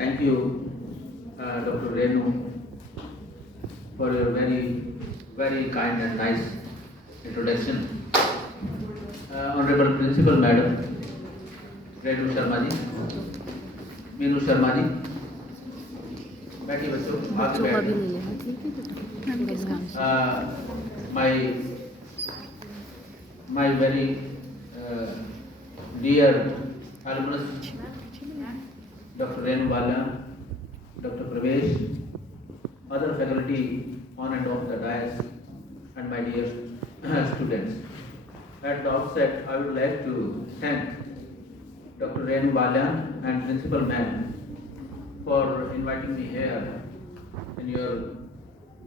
Thank you, Dr. Renu, for your very kind and nice introduction. Honorable Principal Madam, Renu Sharma ji, Meenu Sharma ji, बैठिए बच्चों, आगे बैठिए। My very dear alumnus, Dr. Renu Balyan, Dr. Pravesh, other faculty on and off the dais, and my dear students. At the outset, I would like to thank Dr. Renu Balyan and Principal Ma'am for inviting me here in your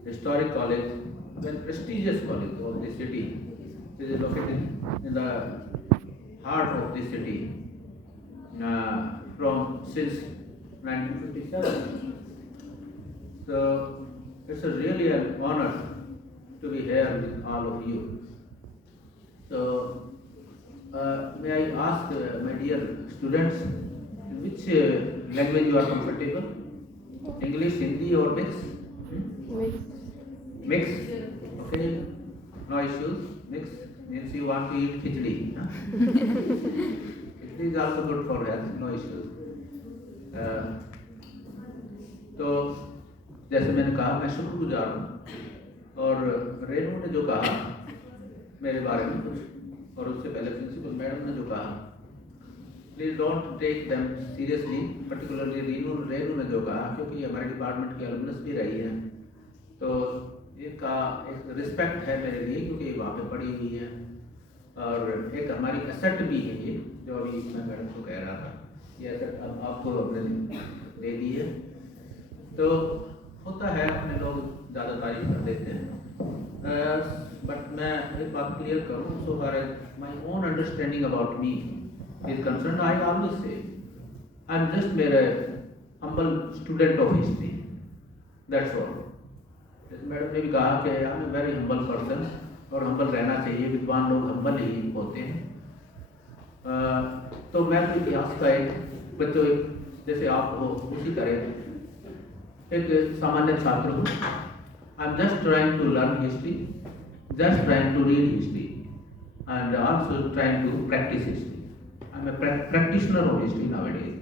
historic college, very prestigious college of the city. It is located in the heart of the city since 1957. So it's really an honor to be here with all of you. So may I ask my dear students, in which language you are comfortable? English, Hindi or mix? Mix? Okay, no issues. Mix means you want to eat khichdi. Khichdi is also good for health, no issues. तो जैसे मैंने कहा, मैं शुक्रगुजार हूँ और रेनू ने जो कहा मेरे बारे में कुछ, और उससे पहले प्रिंसिपल मैडम ने जो कहा, please don't take them seriously, particularly Renu ने जो कहा, क्योंकि हमारे डिपार्टमेंट की अलुमनस भी रही है, तो इनका एक रिस्पेक्ट है मेरे लिए, क्योंकि वहाँ पे पढ़ी हुई है और एक हमारी एसेट भी है ये, जो अभी मैं मैडम को कह रहा था, ये एसेट अब आपको अपने दे दी है। तो होता है अपने लोग ज़्यादा तारीफ कर देते हैं, बट मैं एक बात क्लियर करूँ, so far as my own understanding about me is concern, I always say I am just मेरे humble student of history, that's all. Madam ने भी कहा कि I am a very humble person, और हम्बल रहना चाहिए, विद्वान लोग हम्बल ही होते हैं। तो मैं तो इतिहास का एक बच्चों जैसे आप हो उसी तरह एक सामान्य छात्र हूँ। I am just trying to learn history, just trying to read history and also trying to practice history. I am a practitioner of history nowadays.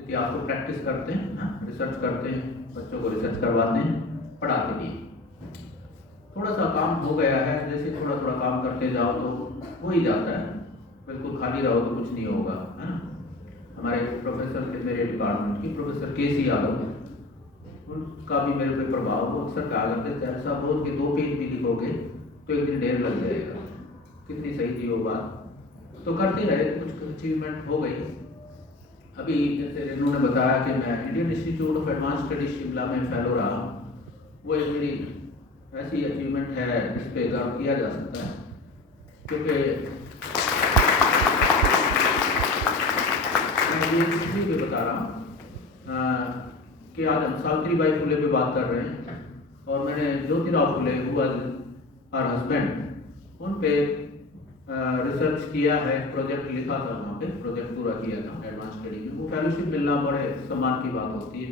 इतिहास को प्रैक्टिस करते हैं, रिसर्च करते हैं, बच्चों को रिसर्च करवाते हैं, पढ़ाते भी। थोड़ा सा काम हो गया है, जैसे थोड़ा थोड़ा काम करते जाओ तो हो ही जाता है, बिल्कुल खाली रहो तो कुछ नहीं होगा, है ना। हमारे प्रोफेसर थे मेरे डिपार्टमेंट की, प्रोफेसर के.सी. यादव, उनका भी मेरे पे प्रभाव, वो अक्सर कहा करते थे, ऐसा बोल के 2 पेज भी लिखोगे तो एक दिन ढेर लग जाएगा। कितनी सही थी वो बात। तो करते रहे, कुछ अचीवमेंट हो गई। अभी जैसे रेनू ने बताया कि मैं Indian institute of advance studies Shimla में फेलो रहा, वो एक मेरी ऐसी अचीवमेंट है जिस पे गर्व किया जा सकता है, क्योंकि मैं ये इसलिए भी बता रहा हूँ कि आज हम सावित्रीबाई फुले पे बात कर रहे हैं, और मैंने ज्योतिराव फुले हुआ और हस्बैंड उन पे रिसर्च किया है, प्रोजेक्ट लिखा था, वहाँ पे प्रोजेक्ट पूरा किया था एडवांस स्टडी में। वो फेलोशिप मिलना बड़े सम्मान की बात होती है,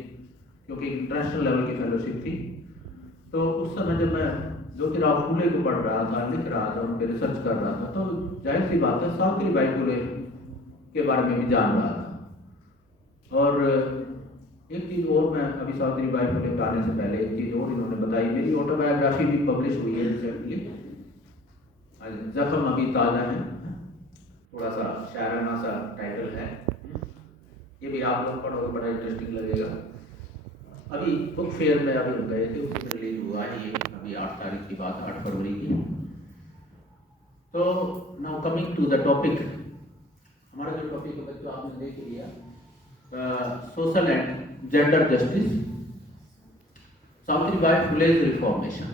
क्योंकि इंटरनेशनल लेवल की फेलोशिप थी। तो उस समय जब मैं ज्योतिराव फुले को पढ़ रहा था, लिख रहा था, उन पर रिसर्च कर रहा था, तो जाहिर सी बात है सावित्रीबाई फुले के बारे में भी जान रहा था। और एक चीज़ और, मैं अभी सावित्रीबाई फुले पे आने से पहले एक चीज़ और इन्होंने बताई, मेरी ऑटोबायोग्राफी भी पब्लिश हुई है रिसेंटली, जख्म अभी ताज़ा है, थोड़ा सा शायराना सा टाइटल है, ये भी आप लोग पढ़ोगे, बड़ा इंटरेस्टिंग लगेगा। अभी बुक फेयर में अभी हम गए थे, उसमें रिलीज हुआ है ये, अभी 8 तारीख की बात, 8 फरवरी की। तो now coming to the topic, हमारा जो टॉपिक है बच्चों आपने देख लिया, social and gender justice, Savitribai Phule reformation.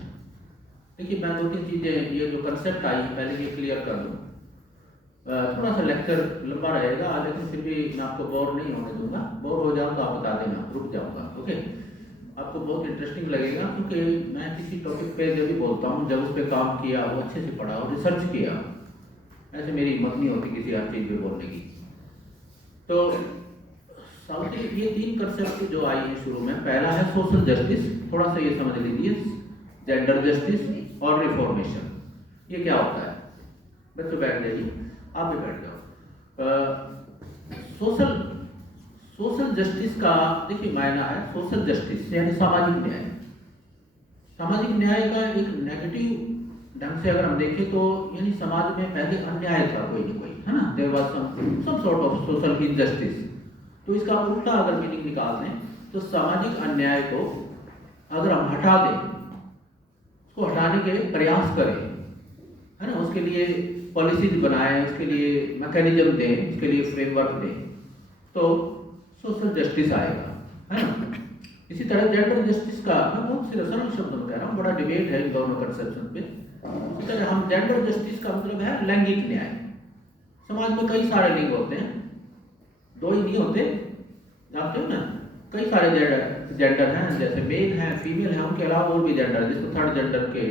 देखिए, मैं 2-3 चीज़ें, ये जो कंसेप्ट आई पहले ये क्लियर कर दूँ। थोड़ा सा लेक्चर लंबा रहेगा आज, लेकिन फिर भी मैं आपको बोर नहीं होने दूंगा। बोर हो जाऊँ तो आप बता देना, रुक जाऊँगा, ओके। आपको बहुत इंटरेस्टिंग लगेगा, क्योंकि मैं किसी टॉपिक पे जब भी बोलता हूँ, जब उस पर काम किया, वो अच्छे से पढ़ा और रिसर्च किया, ऐसे मेरी हिम्मत नहीं होती किसी हर चीज़ पे बोलने की। तो सावित्री, ये 3 कंसेप्ट जो आई है शुरू में, पहला है सोशल जस्टिस, थोड़ा सा ये समझ लीजिए, जेंडर जस्टिस और रिफॉर्मेशन। ये क्या होता है? बच्चों बैठ जाइए, आप भी बैठ जाओ। सोशल जस्टिस का देखिए मायना है, सोशल जस्टिस यानी सामाजिक न्याय। सामाजिक न्याय का एक नेगेटिव ढंग से अगर हम देखें तो यानी समाज में पहले अन्याय था कोई ना कोई, है ना, there was some sort of social injustice. तो इसका उल्टा अगर मीनिंग निकाल दें तो सामाजिक अन्याय को अगर हम हटा दें, उसको हटाने के प्रयास करें, है ना, उसके लिए पॉलिसीज बनाएं, उसके लिए मैकेनिज्म दें, उसके लिए फ्रेमवर्क दें, तो सोशल जस्टिस आएगा, है ना। इसी तरह जेंडर जस्टिस का मैं बहुत सरल शब्दों में कह रहा हूँ, बड़ा डिबेट है इन दोनों कंसेप्शन पे। इसी तरह हम जेंडर जस्टिस का मतलब है लैंगिक न्याय। समाज में कई सारे लिंग होते हैं, 2 ही नहीं होते, जानते हो ना, कई सारे जेंडर हैं, जैसे मेल हैं, फीमेल हैं, उनके अलावा और भी जेंडर जिसको थर्ड जेंडर के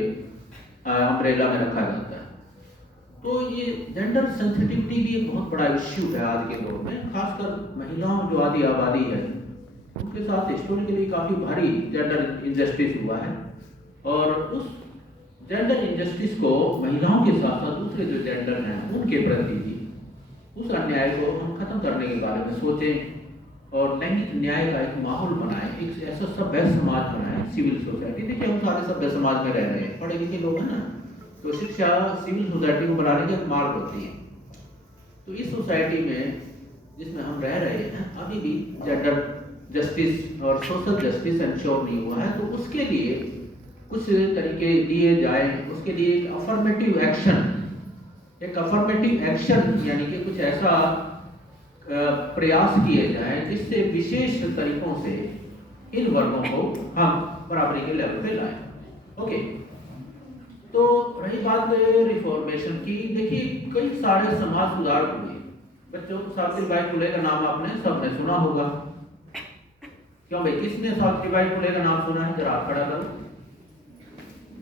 अम्ब्रेला में रखा जाता है। तो ये जेंडर सेंसिटिविटी भी एक बहुत बड़ा इश्यू है आज के दौर में, खासकर महिलाओं जो आधी आबादी है उनके साथ हिस्टोरिकली काफ़ी भारी जेंडर इनजस्टिस हुआ है। और उस जेंडर इनजस्टिस को महिलाओं के साथ साथ दूसरे जो जेंडर हैं उनके प्रति भी उस अन्याय को हम खत्म करने के बारे में सोचें और लैंगिक न्याय का एक माहौल बनाएं, एक ऐसा सभ्य समाज बनाएं, सिविल सोसाइटी। देखिए हम सारे सभ्य समाज में रह रहे हैं, पढ़े लिखे लोग हैं ना, तो शिक्षा सिविल सोसाइटी को बनाने की एक मार्ग होती है। तो इस सोसाइटी में जिसमें हम रह रहे हैं अभी भी जेंडर जस्टिस और सोशल जस्टिस इंश्योर नहीं हुआ है, तो उसके लिए कुछ तरीके दिए जाए, उसके लिए एक अफर्मेटिव एक्शन यानी कि कुछ ऐसा प्रयास किए जाए जिससे विशेष तरीकों से इन वर्गों को हम बराबरी के लेवल पे लाएं। ओके, तो रही बात रिफॉर्मेशन की, देखिए कई सारे समाज सुधार हुए। बच्चों, सावित्रीबाई फुले का नाम आपने सबने सुना होगा, क्यों भाई, किसने सावित्रीबाई फुले का नाम सुना है? जरा आप खड़ा करो,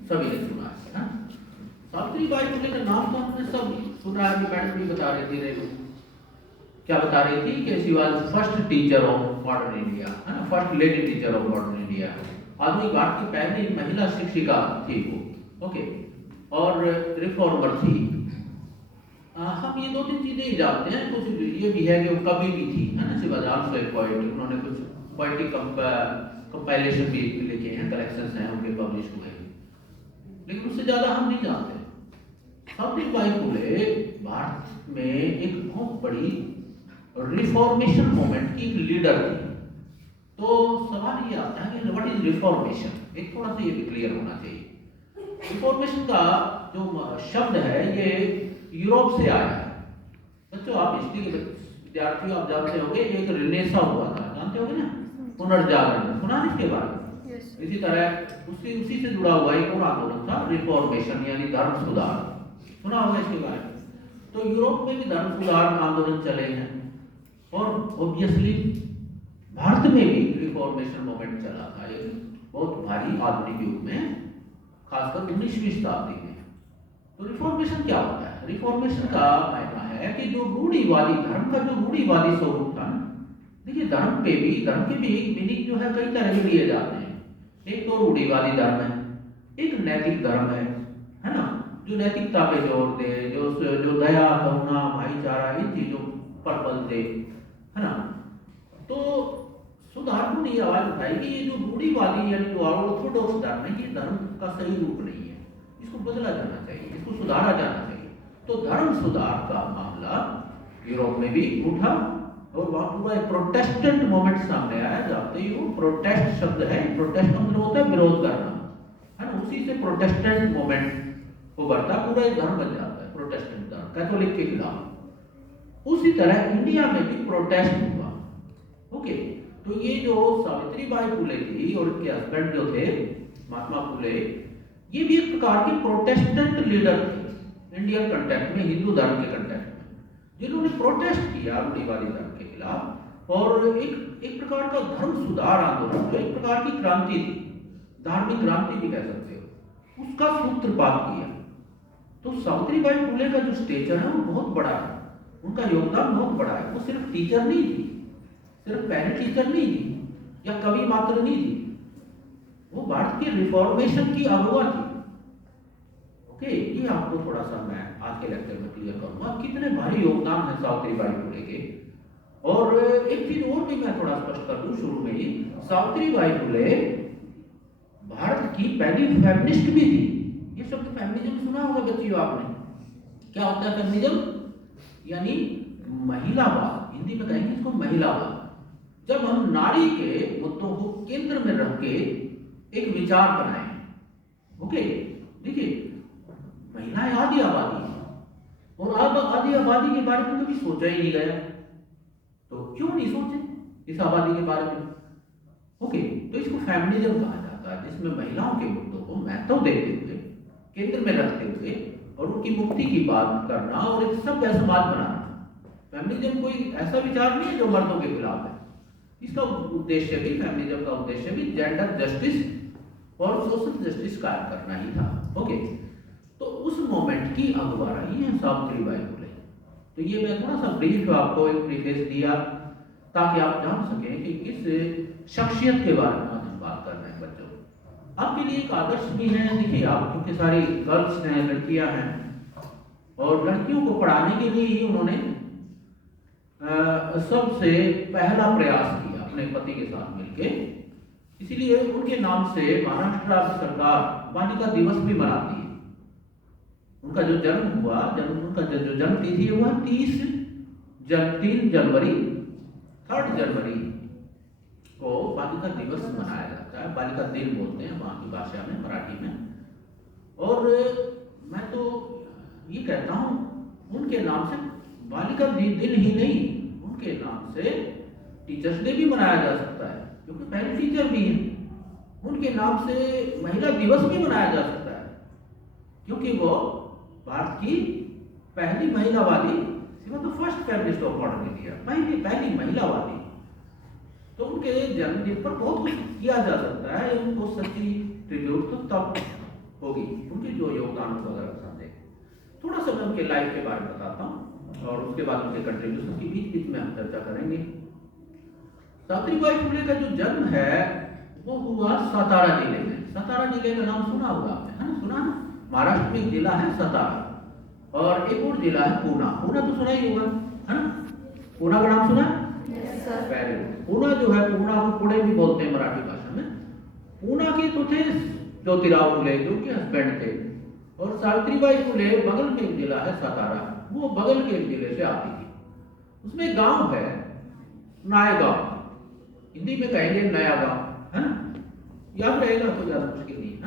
सभी ने सुना है। सावित्रीबाई फुले का नाम तो हमने सब सुना है। मैडम भी बता रही थी, क्या बता रही थी कि she was first teacher of modern India, है ना, first lady teacher of modern India, आधुनिक भारत की पहली महिला शिक्षिका थी वो। ओके, और रिफॉर्मर थी। हम ये 2-3 चीजें ही जानते हैं, कुछ ये भी है कि वो कवि भी थी, है ना, she was also a poet. उन्होंने कुछ पोएटिक कंपाइलेशन भी लिखे हैं, कलेक्शंस हैं उनके पब्लिश हुए, लेकिन उससे ज्यादा हम नहीं जानते। सावित्रीबाई फुले भारत में एक बहुत बड़ी रिफॉर्मेशन मूवमेंट की एक लीडर थी। तो सवाल ये आता है कि व्हाट इज रिफॉर्मेशन, एक थोड़ा सा ये भी क्लियर होना चाहिए। रिफॉर्मेशन का जो शब्द है ये यूरोप से आया है। बच्चों, आप हिस्ट्री के विद्यार्थी, आप जानते होंगे एक रिनेसा हुआ था, जानते होंगे ना, पुनर्जागरण, सुना इसके बारे में? इसी तरह उसी से जुड़ा हुआ एक और आंदोलन था रिफॉर्मेशन यानी धर्म सुधार, सुना होगा इसके बारे में। तो यूरोप में भी धर्म सुधार आंदोलन चले हैं और ऑब्वियसली भारत में भी रिफॉर्मेशन मूवमेंट चला था एक बहुत भारी आधुनिक युग में, खासकर 19वीं शताब्दी में। तो रिफॉर्मेशन क्या होता है? रिफॉर्मेशन का मायना है कि जो रूढ़िवादी धर्म का जो रूढ़िवादी स्वरूप था, देखिए धर्म के भी एक मीनिंग जो है कई तरह के लिए जाते हैं। एक तो रूढ़िवादी धर्म है, एक नैतिक धर्म है ना, जो नैतिकता पे जोर दे, जो दया, करुणा, भाईचारा, इन चीजों पर बल दे, है ना। तो सुधारकों ने ये आवाज उठाई कि ये जो रूढ़िवादी यानी जो ऑर्थोडॉक्स धर्म है, ये धर्म का सही रूप नहीं है, इसको बदला जाना चाहिए, इसको सुधारा जाना चाहिए। तो धर्म सुधार का मामला यूरोप में भी उठा और वहां पूरा एक प्रोटेस्टेंट मूवमेंट सामने आया। जानते ही हो, प्रोटेस्ट शब्द है, प्रोटेस्ट का मतलब होता है विरोध करना, है ना, उसी से प्रोटेस्टेंट मूवमेंट उभरता, पूरा एक धर्म बन जाता है प्रोटेस्टेंट धर्म, कैथोलिक के खिलाफ। उसी तरह इंडिया में भी प्रोटेस्ट हुआ। ओके, तो ये जो सावित्रीबाई फुले थी और उनके हस्बैंड जो थे महात्मा फुले, ये भी एक प्रकार के प्रोटेस्टेंट लीडर थे इंडियन कंटेक्ट में, हिंदू धर्म के कंटेक्ट में, जिन्होंने प्रोटेस्ट किया रूढ़िवादी धर्म के खिलाफ और एक प्रकार का धर्म सुधार आंदोलन, जो एक प्रकार की क्रांति थी, धार्मिक क्रांति भी कह सकते हो, उसका सूत्रपात किया। तो सावित्रीबाई फुले का जो स्टेचर है वो बहुत बड़ा है, उनका योगदान बहुत बड़ा है। वो सिर्फ टीचर नहीं थी, सिर्फ पहले टीचर नहीं थी या कवि मात्र नहीं थी, वो भारत के रिफॉर्मेशन की अगुआ थी। ओके, ये आपको थोड़ा सा मैं आज के लेक्चर में क्लियर करूंगा कितने भारी योगदान है सावित्रीबाई फुले के। और एक चीज और भी मैं थोड़ा स्पष्ट कर दूं शुरू में ही, सावित्रीबाई फुले भारत की पहली फेमिनिस्ट भी थी। ये शब्द फेमिनिज्म सुना होगा बच्चियों आपने, क्या होता है फेमिनिज्म? यानी महिलावाद, हिंदी में कहेंगे इसको महिलावाद। जब हम नारी के मुद्दों को केंद्र में रख के एक विचार बनाए। ओके, देखिए महिलाएं आधी आबादी है और अब आधी आबादी के बारे में कभी सोचा ही नहीं गया, तो क्यों नहीं सोचे इस आबादी के बारे में? ओके, तो इसको फेमिनिज्म कहा जाता है, जिसमें महिलाओं के मुद्दों को महत्व देते हुए, केंद्र में रखते हुए और उनकी मुक्ति की बात करना और एक सभ्य समाज बनाना। फेमिनिज्म कोई ऐसा विचार नहीं है जो मर्दों के खिलाफ है। इसका उद्देश्य भी, फेमिनिज्म का उद्देश्य भी जेंडर जस्टिस और सोशल जस्टिस कायम करना ही था। ओके, तो उस मोमेंट की अगुवा रही है सावित्रीबाई फुले। तो ये मैं थोड़ा सा ब्रीफ आपको एक प्रीफेस दिया ताकि आप जान सकें कि किस शख्सियत के बारे में हम बात कर रहे हैं। बच्चों आपके लिए एक आदर्श भी है। देखिए आप, क्योंकि सारी गर्ल्स हैं, लड़कियां हैं, और लड़कियों को पढ़ाने के लिए ही उन्होंने सबसे पहला प्रयास किया अपने पति के साथ मिलके। इसीलिए उनके नाम से महाराष्ट्र राज्य सरकार बालिका दिवस भी मनाती है। उनका जो जन्म हुआ, उनका जो जन्म तिथि हुआ 3 जनवरी को बालिका दिवस मनाया जाता है। बालिका दिन बोलते हैं वहाँ की भाषा में, मराठी में। और मैं तो ये कहता हूँ उनके नाम से बालिका दिन ही नहीं, उनके नाम से टीचर्स डे भी मनाया जा सकता है, क्योंकि पहले टीचर भी हैं। उनके नाम से महिला दिवस भी मनाया जा सकता है, क्योंकि वो भारत की पहली महिलावादी, first feminist of modern India, पहली महिलावादी। तो उनके जन्मदिन पर बहुत कुछ किया जा सकता है। उनको सच्ची ट्रिब्यूट तो तब होगी उनके जो योगदान वगैरह सामने। थोड़ा सा मैं उनके लाइफ के बारे में बताता हूँ और उसके बाद उनके कंट्रीब्यूशन की बीच में हम चर्चा करेंगे। सावित्रीबाई फुले का जो जन्म है वो हुआ सतारा जिले में। सतारा जिले का नाम सुना होगा आपने, है ना? सुना ना? महाराष्ट्र में एक जिला है सतारा, और एक और जिला है पूना। पूना तो सुना ही होगा, है ना? पूना का नाम सुना? पहले पूना जो है, पूना को पुणे भी बोलते हैं मराठी भाषा में। पूना के तो थे ज्योतिराव फुले, जो कि हस्बैंड थे, और सावित्रीबाई फुले बगल में एक जिला है सतारा, वो बगल के जिले से आती थी। उसमें गांव है नायगांव, हिंदी में कहेंगे नया गांव, है ना? याद रहेगा तो ज्यादा मुश्किल नहीं है।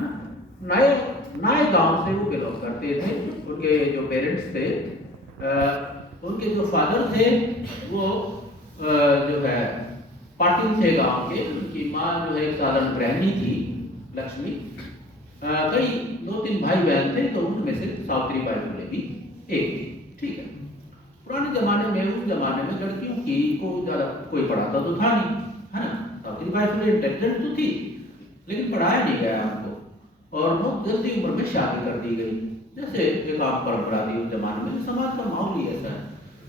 नाय गांव से वो बिलोंग करते थे। उनके जो पेरेंट्स थे, उनके जो फादर थे वो जो है पाटिल थे गांव के। उनकी माँ जो है एक साधारण गृहिणी थी, लक्ष्मी। कई 2-3 भाई बहन थे, तो उनमें से सावित्रीबाई फुले भी एक थी। ठीक है, पुराने जमाने में, उस जमाने में लड़कियों की को ज्यादा कोई पढ़ाता तो था नहीं, है ना? सावित्रीबाई फुले इंटेलिजेंट तो थी, लेकिन पढ़ाया नहीं गया उनको, और बहुत जल्दी उम्र में शादी कर दी गई, जैसे एक आम परंपरा थी उस जमाने में। समाज का माहौल ही ऐसा है।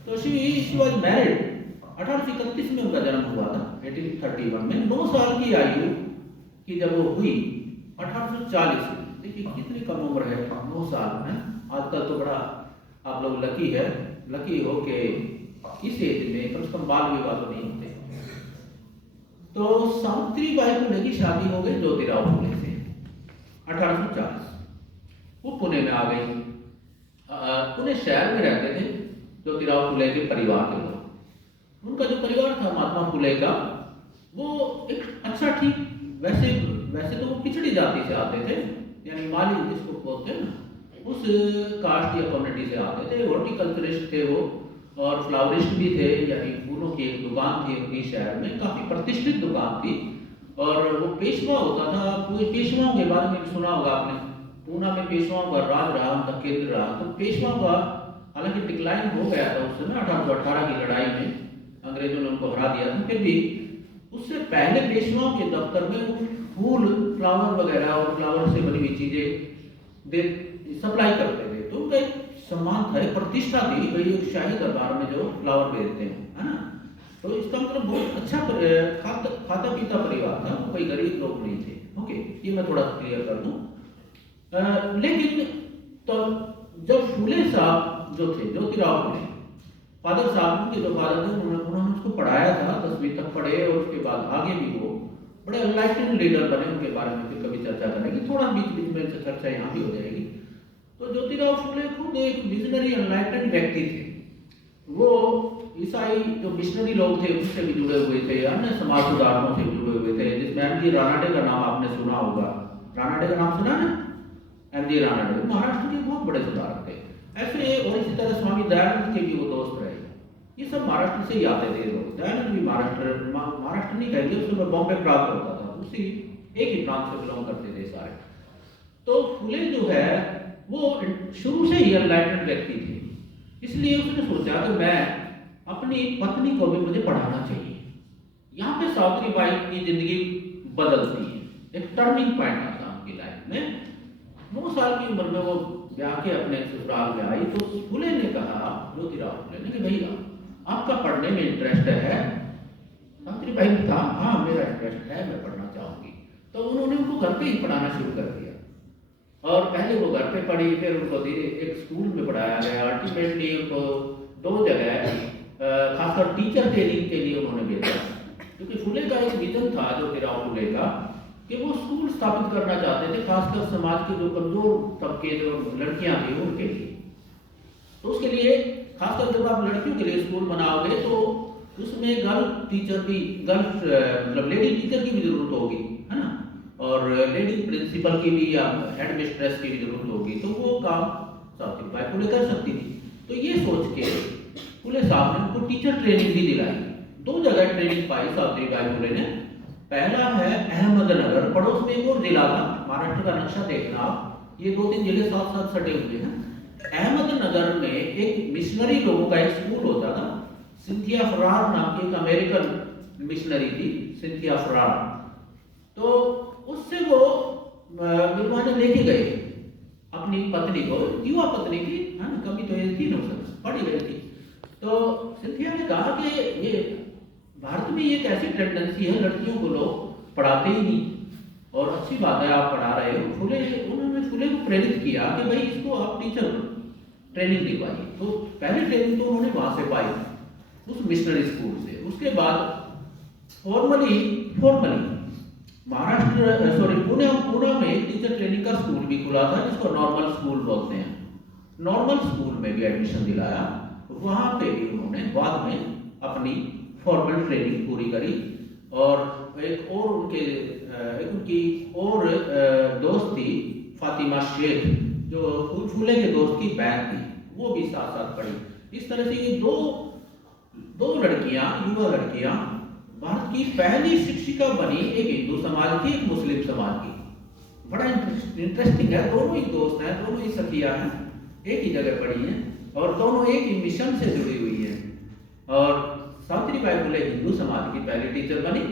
तो शी वाज मैरिड। 1831 में उनका जन्म हुआ था, 1831 में। 9 साल की आयु की जब वो हुई 1840 में। देखिए कितनी कम उम्र है, 9 साल है। आजकल तो बड़ा आप लोग लकी हो के इस एज में कम से कम बाल विवाह तो नहीं होते। तो सावित्रीबाई फुले की शादी हो गई ज्योतिराव फुले से 1840। वो पुणे में आ गई। पुणे शहर में रहते थे ज्योतिराव फुले के परिवार के लोग। उनका जो परिवार था महात्मा फुले का, वो एक अच्छा ठीक, वैसे तो वो पिछड़ी जाति से आते थे, यानी माली जिसको बोलते हैं ना, उस कास्ट या कम्युनिटी से आते थे। हॉर्टिकल्चरिस्ट थे वो, और फ्लावरिस्ट भी थे, यानी फूलों की एक दुकान थी उनकी शहर में, काफी प्रतिष्ठित दुकान थी। और वो पेशवा होता था। पूरे पेशवाओं के बारे में सुना होगा आपने। पूना में पेशवाओं का राज रहा, उनका केंद्र रहा। तो पेशवाओं का हालांकि डिक्लाइन हो गया था उस समय 1818 की लड़ाई में, अंग्रेजों ने उनको हरा दिया था। फिर भी उससे पहले पेशवाओं के दफ्तर में वो फूल, फ्लावर वगैरह और फ्लावर से बनी हुई चीजें सप्लाई करते थे। तो उनका एक सम्मान था, एक प्रतिष्ठा थी, भाई एक शाही दरबार में जो फ्लावर भेजते हैं, है ना? तो इसका मतलब बहुत अच्छा खाता पीता परिवार था, कोई गरीब लोग नहीं थे। ओके, ये मैं थोड़ा क्लियर कर दूं। लेकिन तो जब फुले साहब जो थे, ज्योतिराव फुले फादर साहब के जो फादर थे, उन्होंने उसको पढ़ाया था, 10वीं तक पढ़े और उसके बाद आगे भी वो बड़े एनलाइटेंड लीडर बने। उनके बारे में फिर कभी चर्चा करेंगे, थोड़ा बीच बीच में चर्चा यहाँ भी हो जाएगी। तो ज्योतिराव फुले खुद एक विजनरी एनलाइटेंड व्यक्ति थे। वो ईसाई जो मिशनरी लोग थे उससे भी जुड़े हुए थे, अन्य समाज सुधारकों से भी जुड़े हुए थे, जिसमें एम.जी. रानाडे का नाम आपने सुना होगा। रानाडे का नाम सुना ना? एम.जी. रानाडे महाराष्ट्र के बहुत बड़े सुधारक थे। ऐसे और इसी तरह स्वामी दयानंद के भी वो दोस्त रहे। ये सब महाराष्ट्र से ही आते थे लोग। दयानंद भी महाराष्ट्र नहीं कहेंगे, उसमें बॉम्बे प्राप्त होता था, उसी एक ही प्रांत से बिलोंग करते थे सारे। तो फुले जो है वो शुरू से ही एनलाइटेंड व्यक्ति थे, इसलिए उसने सोचा कि मैं अपनी पत्नी को भी मुझे पढ़ाना चाहिए। यहाँ पे सावित्रीबाई की जिंदगी बदलती है, एक टर्निंग पॉइंट आता है उनकी लाइफ में। 9 साल की उम्र में वो ब्याह के अपने ससुराल में आई, तो फुले ने कहा, ज्योतिराव फुले ने, कि भैया आपका पढ़ने में इंटरेस्ट है? सावित्रीबाई ने कहा हाँ मेरा इंटरेस्ट है, मैं पढ़ना चाहूंगी। तो उन्होंने उनको घर पे ही पढ़ाना शुरू कर दिया, और पहले वो घर पे पढ़ी, फिर उनको धीरे एक स्कूल में पढ़ाया गया। अल्टीमेटली उनको 2 जगह खासकर टीचर ट्रेनिंग के लिए उन्होंने भेजा, क्योंकि फुले का एक विजन था, ज्योतिराव फुले का, कि वो स्कूल स्थापित करना चाहते थे, खासकर समाज के जो कमजोर तबके जो लड़कियां थी उनके लिए। तो उसके लिए खासकर जब आप लड़कियों के लिए स्कूल बनाओगे तो उसमें गर्ल टीचर की, मतलब लेडी टीचर की भी जरूरत होगी, है ना, और लेडी प्रिंसिपल की भी या हेड मिस्ट्रेस की भी जरूरत होगी। तो वो काम सावित्रीबाई फुले कर सकती थी। तो ये सोच के फुले साहब ने उनको टीचर ट्रेनिंग भी दिलाई। 2 जगह ट्रेनिंग पाई सावित्रीबाई फुले ने। पहला है अहमदनगर, पड़ोस में एक और जिला था, महाराष्ट्र का नक्शा देखना आप, ये 2-3 जिले साथ साथ सटे हुए हैं। अहमदनगर में एक मिशनरी लोगों का एक स्कूल होता था, सिंथिया फरार नाम की एक अमेरिकन मिशनरी थी, सिंथिया फरार। तो उससे वो मिलवाने लेके गए अपनी पत्नी को, युवा पत्नी की, है ना, कभी तो ये थी ना, पढ़ी गई थी। तो सिंथिया ने कहा कि ये भारत में ये कैसी टेंडेंसी है, लड़कियों को लोग पढ़ाते ही नहीं, और अच्छी बात है आप पढ़ा रहे हो। उन्होंने फुले को प्रेरित किया कि भाई इसको आप टीचर ट्रेनिंग दिलवाइए। तो पहली ट्रेनिंग तो उन्होंने वहां से पाई, उस मिशनरी स्कूल से। उसके बाद फॉर्मली पुणे में एक टीचर ट्रेनिंग का स्कूल भी खुला था, जिसको नॉर्मल स्कूल बोलते हैं। नॉर्मल स्कूल में भी एडमिशन दिलाया, वहां पे भी उन्होंने बाद में अपनी फॉर्मल ट्रेनिंग पूरी करी। और एक उनकी और दोस्त थी फातिमा शेख, जो फुले के दोस्त की बहन थी, वो भी साथ साथ पढ़ी। इस तरह से ये दो लड़कियां, युवा लड़कियां, भारत की पहली शिक्षिका बनी, एक हिंदू समाज की, एक मुस्लिम समाज की। बड़ा इंटरेस्टिंग है, दोनों ही दोस्त हैं, दोनों ही सखियां हैं, एक ही जगह पढ़ी हैं, और दोनों एक ही मिशन से जुड़ी हुई है। और सावित्रीबाई फुले हिंदू समाज की पहली टीचर बनी,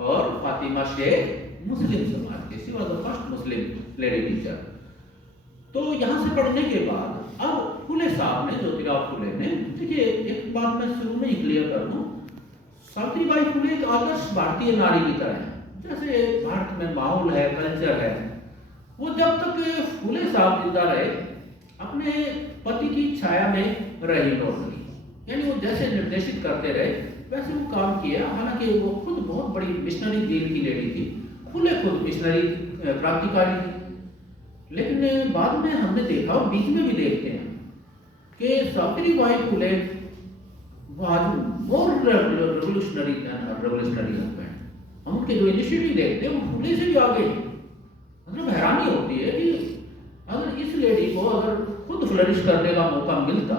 और फातिमा शेख मुस्लिम समाज की, she was the first Muslim lady teacher. तो यहाँ से पढ़ने के बाद अब फुले साहब ने, ज्योतिराव फुले ने, देखिए एक बात मैं शुरू में ही क्लियर कर दूं, सावित्रीबाई फुले एक आदर्श भारतीय नारी की तरह है। जैसे भारत में माहौल है, कल्चर है, वो जब तक फुले साहब जिंदा रहे अपने पति की छाया में रही नॉर्मली, यानी वो जैसे निर्देशित करते रहे वैसे वो काम किया। हालांकि वो खुद बहुत बड़ी मिशनरी दिल की लेडी थी, फुले खुद मिशनरी क्रांतिकारी थी, लेकिन बाद में हमने देखा और बीच में भी देखते हैं कि Savitribai Phule was more revolutionary husband. हम उनके जो इनिशिएटिव देखते हैं वो फुले से भी आगे। मतलब हैरानी होती है कि अगर इस लेडी को अगर खुद फ्लरिश करने का मौका मिलता,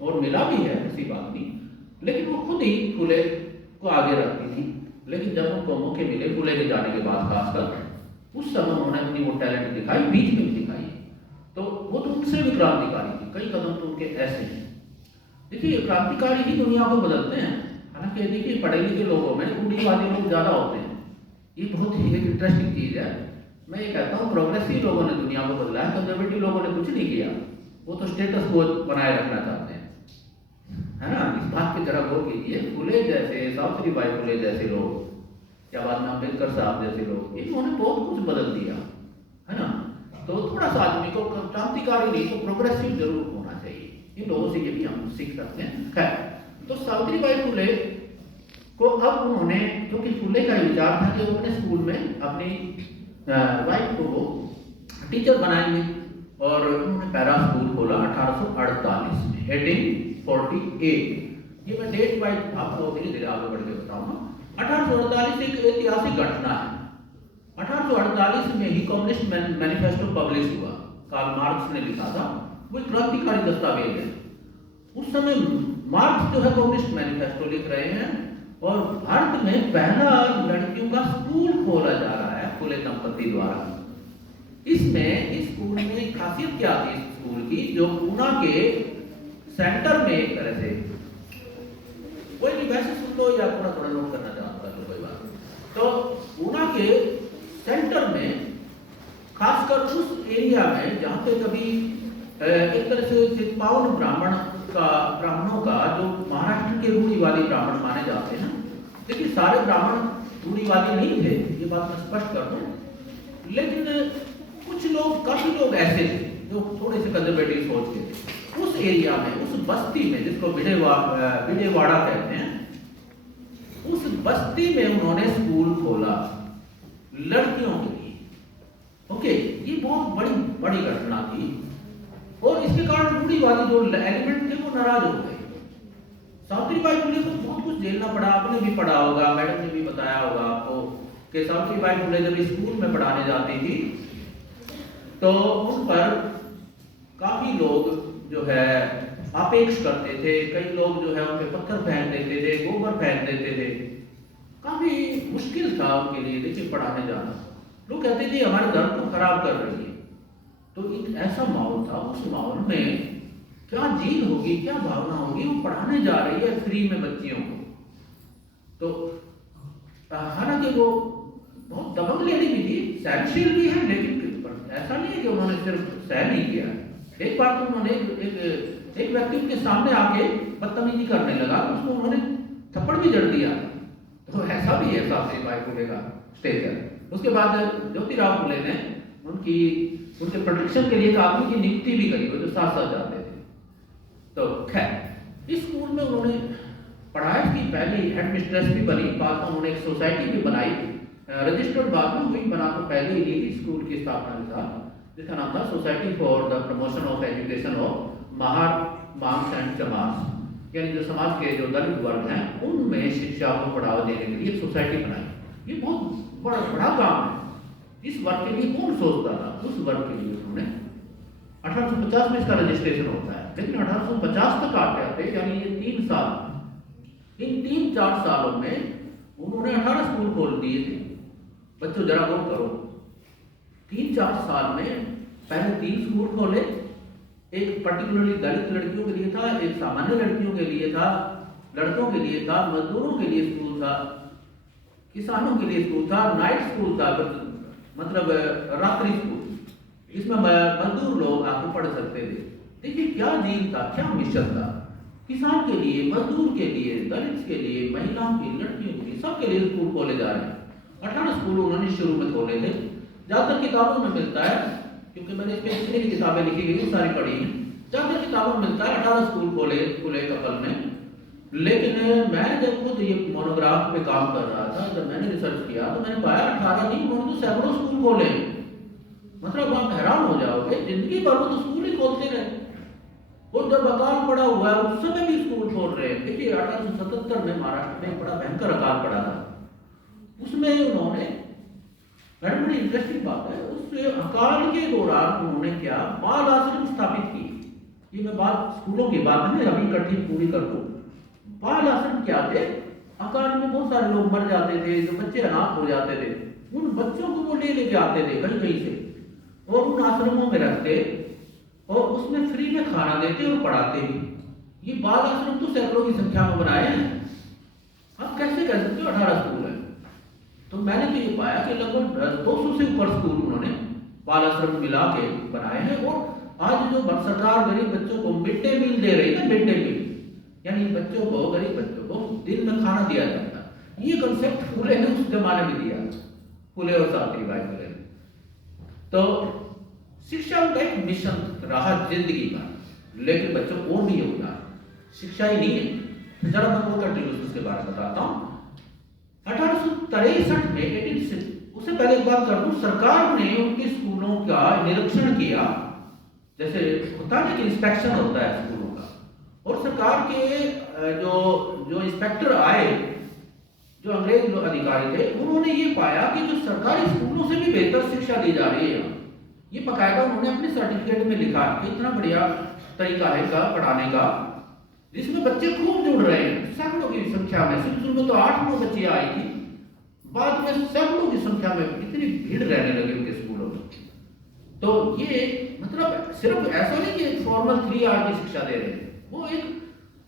और मिला भी है, ऐसी बात नहीं, लेकिन वो खुद ही फुले को आगे रखती थी। लेकिन जब उनको मौके मिले फुले के जाने के बाद, खासकर उस समय उन्होंने अपनी वो टैलेंट दिखाई, बीच में भी दिखाई। तो वो तो उनसे भी क्रांतिकारी थी, कई कदम तो उनके ऐसे हैं। देखिए क्रांतिकारी ही दुनिया को बदलते हैं। हालांकि देखिए पढ़े लिखे लोगों में रूढ़िवादी लोग ज्यादा होते हैं, ये बहुत ही एक इंटरेस्टिंग चीज है। मैं ये कहता हूँ प्रोग्रेसिव लोगों ने दुनिया को बदला है, कंजर्वेटिव लोगों ने कुछ नहीं किया, वो तो स्टेटस को बनाए रखना चाहते हैं। है ना, इस बात पे जरा गौर कीजिए। फुले जैसे, सावित्रीबाई फुले जैसे लोग या बाद में अम्बेडकर साहब जैसे लोग, इन्होंने बहुत कुछ बदल दिया, है ना। तो थोड़ा सा आदमी को क्रांतिकारी नहीं तो प्रोग्रेसिव जरूर होना चाहिए। इन लोगों से ये भी हम सीख सकते हैं। खैर, तो सावित्रीबाई फुले को अब उन्होंने, क्योंकि फुले का विचार था कि वो अपने स्कूल में अपनी वाइफ को वो टीचर बनाएंगे, और उन्होंने पैरा स्कूल खोला 1848 में, 1848। ये मैं डेट वाइज आपको धीरे धीरे आगे बढ़ के बताऊंगा। 1848 एक ऐतिहासिक घटना है। 1848 में ही कम्युनिस्ट मैनिफेस्टो पब्लिश हुआ, कार्ल मार्क्स ने लिखा था। वो एक क्रांतिकारी दस्तावेज है। उस समय मार्क्स जो है कम्युनिस्ट मैनिफेस्टो लिख रहे हैं, और भारत में पहला लड़कियों का स्कूल खोला जा रहा है फुले दंपति द्वारा। इसमें इस स्कूल में खासियत क्या थी इस स्कूल की, जो पूना के सेंटर में एक तरह से, कोई भी वैसे सुन लो या थोड़ा थोड़ा नोट करना चाहता है तो कोई बात। तो पूना के सेंटर में, खासकर उस एरिया में जहाँ पे कभी एक तरह से चित्पावन ब्राह्मणों का जो महाराष्ट्र के रूढ़िवादी ब्राह्मण माने जाते हैं। देखिए, सारे ब्राह्मण रूढ़िवादी नहीं थे, ये बात मैं स्पष्ट कर दूं, लेकिन कुछ लोग, काफी लोग ऐसे थे जो थोड़े से कंजर्वेटिव सोच के थे। उस एरिया में, उस बस्ती में, जिसको विजयवाड़ा कहते हैं, उस बस्ती में उन्होंने स्कूल खोला लड़कियों के लिए। ओके, ये बहुत बड़ी घटना थी, और इसके कारण रूढ़िवादी जो एलिमेंट थे वो नाराज हो गए। सावित्रीबाई फुले को बहुत कुछ झेलना पड़ा। आपने भी पढ़ा होगा, मैडम ने भी बताया होगा आपको, कि सावित्रीबाई फुले जब स्कूल में पढ़ाने जाती थी तो उन पर काफी लोग जो है आपेक्ष करते थे। कई लोग जो है उन पे पत्थर फेंक देते थे, गोबर फेंक देते थे। काफी मुश्किल था उनके लिए देखिए पढ़ाने जाना। लोग कहते थे हमारे धर्म को खराब कर रही है। तो एक ऐसा माहौल था, उस माहौल में क्या जील होगी, क्या भावना होगी। वो पढ़ाने जा रही है फ्री में बच्चियों को। तो हालांकि वो बहुत दबंग लेडी भी थी, सहनशील भी है, लेकिन ऐसा नहीं है कि उन्होंने सिर्फ सहन नहीं किया। एक बार तो उन्होंने एक व्यक्ति उनके सामने आके बदतमीजी करने लगा, उसको उन्होंने थप्पड़ भी जड़ दिया। तो ऐसा भी है सावित्रीबाई फुले का स्टेज। उसके बाद ज्योतिराव फुले ने उनके प्रोटेक्शन के लिए एक आदमी की नियुक्ति भी करी, वो जो साथ साथ जाते थे। तो खैर, इस स्कूल में उन्होंने पढ़ाई की। पहले हेड मिस्ट्रेस भी बनी, बाद में उन्होंने एक सोसाइटी भी बनाई, रजिस्टर्ड बाद में हुई, बना तो पहले ही थी स्कूल की स्थापना के साथ, जिसका नाम था society for the promotion of education of Mahar मांस एंड चमास, यानी जो समाज के जो दलित वर्ग हैं उनमें शिक्षा को बढ़ावा देने के लिए एक सोसाइटी बनाई। ये बहुत बड़ा काम है। इस वर्ग के लिए कौन सोचता था? उस वर्ग के लिए उन्होंने 1850 में इसका रजिस्ट्रेशन होता है, लेकिन 1850 तक आते आते, यानी ये 3 साल, इन 3-4 सालों में उन्होंने 18 स्कूल खोल दिए थे। बच्चों जरा गौर करो, 3-4 साल में पहले 3 स्कूल खोले। एक पर्टिकुलरली दलित लड़कियों के लिए था, एक सामान्य लड़कियों के लिए था, लड़कों के लिए था, मजदूरों के लिए स्कूल था, किसानों के लिए स्कूल था, नाइट स्कूल था, मतलब रात्रि स्कूल, इसमें मजदूर लोग आके पढ़ सकते थे। देखिए क्या जील था, क्या मिशन था। किसान के लिए, मजदूर के लिए, दलित के लिए, महिलाओं के, लड़कियों के लिए, सबके लिए स्कूल खोले जा रहे हैं। 18 स्कूल उन्होंने शुरू में खोले थे। ज्यादातर किताबों में मिलता है, क्योंकि मैंने इसमें जितनी भी किताबें लिखी गई सारी पढ़ी हैं, ज्यादातर किताबों में मिलता है 18 स्कूल खुले कपल में। लेकिन मैं जब खुद ये मोनोग्राफ पे काम कर रहा था, जब मैंने रिसर्च किया तो मैंने पाया 18 नहीं, उन्होंने तो सैकड़ों स्कूल खोले। मतलब आप हैरान हो जाओगे, जिंदगी भर वो तो स्कूल ही खोलते रहे। और जब अकाल पड़ा हुआ है उस समय भी स्कूल खोल रहे हैं। देखिए 1877 में महाराष्ट्र में बड़ा भयंकर अकाल पड़ा था, उसमें उन्होंने, बड़ी इंटरेस्टिंग बात है, उस अकाल के दौरान उन्होंने क्या बाल आश्रम स्थापित किए। ये मैं बात स्कूलों की बात नहीं, अभी इकट्ठी पूरी कर दूं। बाल आश्रम क्या थे? अकाल में बहुत सारे लोग मर जाते थे, जो बच्चे अनाथ हो जाते थे, उन बच्चों को वो लेके आते थे कहीं कहीं से, और उन आश्रमों में रखते, और उसमें फ्री में खाना देते और पढ़ाते भी। ये बाल आश्रम तो सैकड़ों की संख्या में बनाए हैं। आप कैसे कह सकते हो 18 स्कूल है? तो मैंने तो ये पाया कि लगभग 200 से ऊपर स्कूल उन्होंने बाल आश्रम मिला के बनाए हैं। और आज जो सरकार गरीब बच्चों को मिड डे मील दे रही है ना, मिड डे मील, यानी बच्चों को, गरीब बच्चों को दिन में खाना दिया जाता। ये कंसेप्ट फुले ने उस जमाने में दिया, फुले और सावित्रीबाई फुले ने। तो शिक्षा उनका एक मिशन रहा जिंदगी का, लेकिन बच्चों को नहीं होता, शिक्षा ही नहीं है। तो जरा मैं वो कंट्रीब्यूशन के बारे में बताता हूँ। 1863 में 18 उससे पहले एक बात कर दूं, सरकार ने उनके स्कूलों का निरीक्षण किया, जैसे होता है कि इंस्पेक्शन होता है स्कूलों का, और सरकार के जो इंस्पेक्टर आए, जो अंग्रेज अधिकारी थे, उन्होंने ये पाया कि जो सरकारी स्कूलों से भी बेहतर शिक्षा दी जा रही है। ये बकायदा उन्होंने अपने सर्टिफिकेट में लिखा कि इतना बढ़िया तरीका है का पढ़ाने का, जिसमें बच्चे खूब जुड़ रहे हैं, सैकड़ों की संख्या में। शुरू में तो 8-9 बच्चे आई थी, बाद में सैकड़ों की संख्या में इतनी भीड़ रहने लगी उनके स्कूलों में। तो ये मतलब सिर्फ ऐसा नहीं कि फॉर्मल 3 आवर की शिक्षा दे रहे थे, वो एक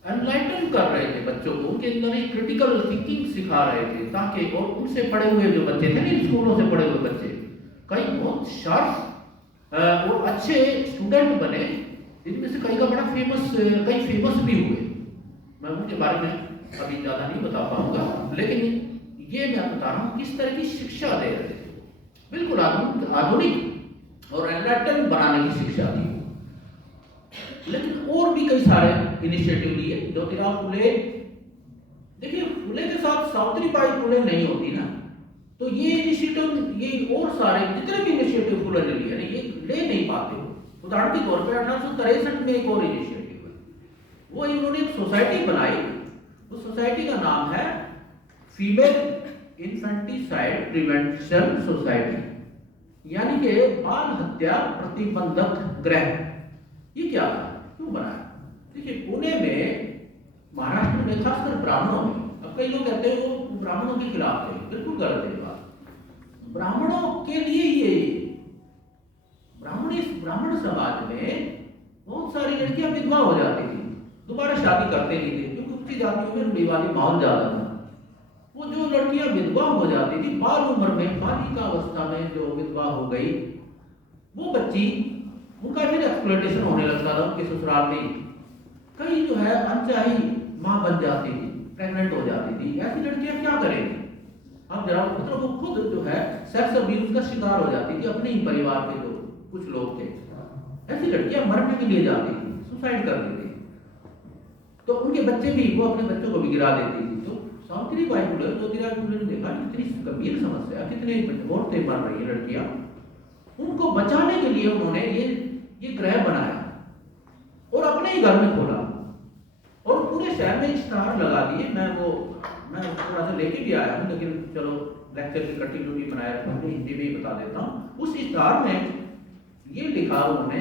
एनलाइटन कर रहे थे बच्चों को, उनके अंदर एक क्रिटिकल थिंकिंग सिखा रहे थे, ताकि और उनसे पढ़े हुए जो बच्चे थे, इन स्कूलों से पढ़े हुए बच्चे कई बहुत शार्प और अच्छे स्टूडेंट बने, इनमें से कई का बड़ा कई फेमस भी हुए। मैं उनके बारे में अभी ज़्यादा नहीं बता पाऊंगा, लेकिन ये मैं बता रहा हूँ किस तरह की शिक्षा दे रहे थे, बिल्कुल आधुनिक और एनलाइटन बनाने की शिक्षा थी। लेकिन और भी कई सारे इनिशिएटिव लिए। ज्योतिराव फुले, देखिए फुले के साथ सावित्रीबाई फुले नहीं होती ना, तो ये इनिशिएटिव, ये और सारे जितने भी इनिशिएटिव फुले ने लिए ये ले नहीं पाते हो। उदाहरण के तौर पर 1863 में एक और इनिशिएटिव है, वो उन्होंने एक सोसाइटी बनाई। उस सोसाइटी का नाम है फीमेल इन्फेंटिसाइड प्रिवेंशन सोसाइटी, यानी कि बाल हत्या प्रतिबंधक गृह। ये क्या है, क्यों बनाया? देखिए पुणे में, महाराष्ट्र में, खासकर ब्राह्मणों में, अब कई लोग कहते हैं वो ब्राह्मणों के खिलाफ थे, बिल्कुल गलत है बात। ब्राह्मणों के लिए ये ब्राह्मण समाज में बहुत सारी लड़कियां विधवा हो जाती थी, दोबारा शादी करते नहीं थे, क्योंकि उसी जातियों में विवादी माहौल ज्यादा था। वो जो लड़कियां विधवा हो जाती थी बाल उम्र में, बालिका अवस्था में जो विधवा हो गई, वो बच्ची, उनका फिर एक्सप्लॉयटेशन होने लगता था उनके ससुराल में। कई जो है अनचाही मां बन जाती थी, प्रेग्नेंट हो जाती थी। ऐसी लड़कियां क्या करेंगी? अब जरा मतलब वो खुद जो है सेक्स अब्यूज का शिकार हो जाती थी, अपने ही परिवार के जो कुछ लोग थे। ऐसी लड़कियां मरने के लिए जाती थी, सुसाइड कर देती थी, तो उनके बच्चे भी, वो अपने बच्चों को भी गिरा देती थी। तो सावित्रीबाई फुले, ज्योतिराव फुले ने देखा कितनी गंभीर समस्या, कितने औरतें मर रही है लड़कियां, उनको बचाने के लिए उन्होंने ये गृह बनाया और अपने ही घर में खोला और पूरे शहर में इश्तेहार लगा दिए। मैं थोड़ा सा लेके भी आया हूँ, लेकिन चलो लेक्चर की कंटिन्यूटी बनाया तो हिंदी में ही बता देता हूँ। उस इश्तेहार में ये लिखा उन्होंने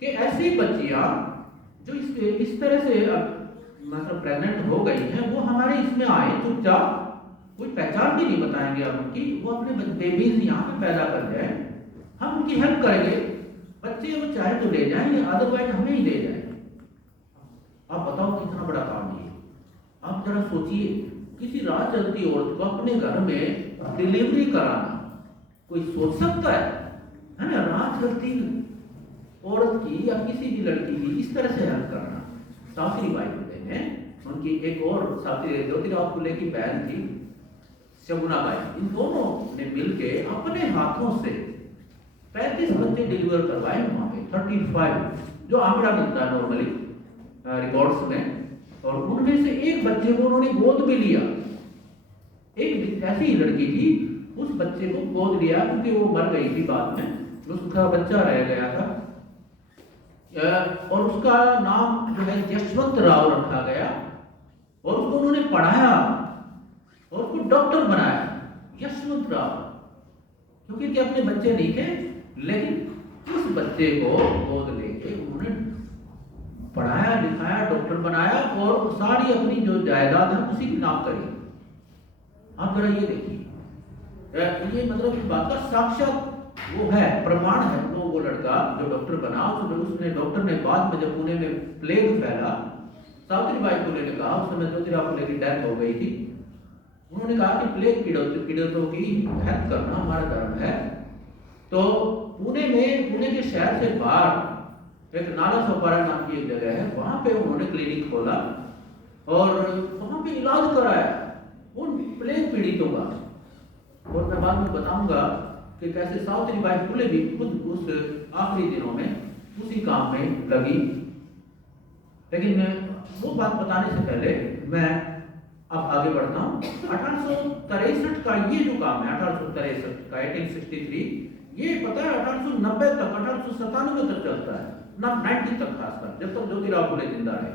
कि ऐसी बच्चियां जो इस तरह से मतलब प्रेग्नेंट हो गई हैं, वो हमारे इसमें आए चुपचाप, कोई पहचान भी नहीं बताएंगे हम उनकी, वो अपने बेबीज यहाँ पे पैदा कर जाए, हम उनकी हेल्प करेंगे, बच्चे वो चाहे तो ले जाएंगे, अदरवाइज हमें ही ले जाएंगे। आप बताओ कितना बड़ा काम है। आप जरा सोचिए, किसी राह चलती औरत को अपने घर में डिलीवरी कराना कोई सोच सकता है ना? राह चलती औरत की या किसी भी लड़की की इस तरह से हेल्प करना। सावित्रीबाई फुले ने, उनकी एक और ज्योतिराव फुले की बहन थी शगुनाबाई, इन दोनों ने मिलके अपने हाथों से 35 बच्चे डिलीवर करवाए वहां पे, 35 जो आंकड़ा मिलता है नॉर्मली रिकॉर्ड्स में, और उनमें से एक बच्चे को उन्होंने गोद में लिया। एक ऐसी ही लड़की थी, उस बच्चे को गोद लिया क्योंकि वो मर गई थी बाद में, उसका बच्चा रह गया था, और उसका नाम जो है यशवंत राव रखा गया, और उसको उन्होंने पढ़ाया और उसको डॉक्टर बनाया, यशवंत राव, क्योंकि कि अपने बच्चे नहीं थे, लेकिन उस बच्चे को गोद लेके उन्होंने पढ़ाया लिखाया, डॉक्टर बनाया, और सारी अपनी जो जायदाद है उसी के नाम करी। आप जरा ये देखिए, ये मतलब इस बात का साक्षात वो है, प्रमाण है। वो लड़का जो डॉक्टर बना, उसने डॉक्टर ने बाद में जब पुणे में प्लेग फैला, सावित्रीबाई फुले ने कहा, उस समय ज्योतिराव फुले की डेथ हो गई थी, उन्होंने कहा कि प्लेग पीड़ितों की हेल्प करना हमारा धर्म है। तो पुणे के शहर से बाहर एक नाला सोपारा नाम की एक जगह है, वहां पे उन्होंने क्लिनिक खोला, और वहाँ पे इलाज कराया उन प्लेग पीड़ितों का। और मैं बाद में बताऊंगा कि कैसे सावित्रीबाई फुले भी खुद उस आखिरी दिनों में उसी काम में लगी। लेकिन वो बात बताने से पहले मैं अब आगे बढ़ता हूँ। 1863 का ये जो काम है, 1863 का 1863, ये पता है 1890 तक, 1897 तक चलता है, 90 तक, खासकर जब तक ज्योतिराव फुले जिंदा रहे।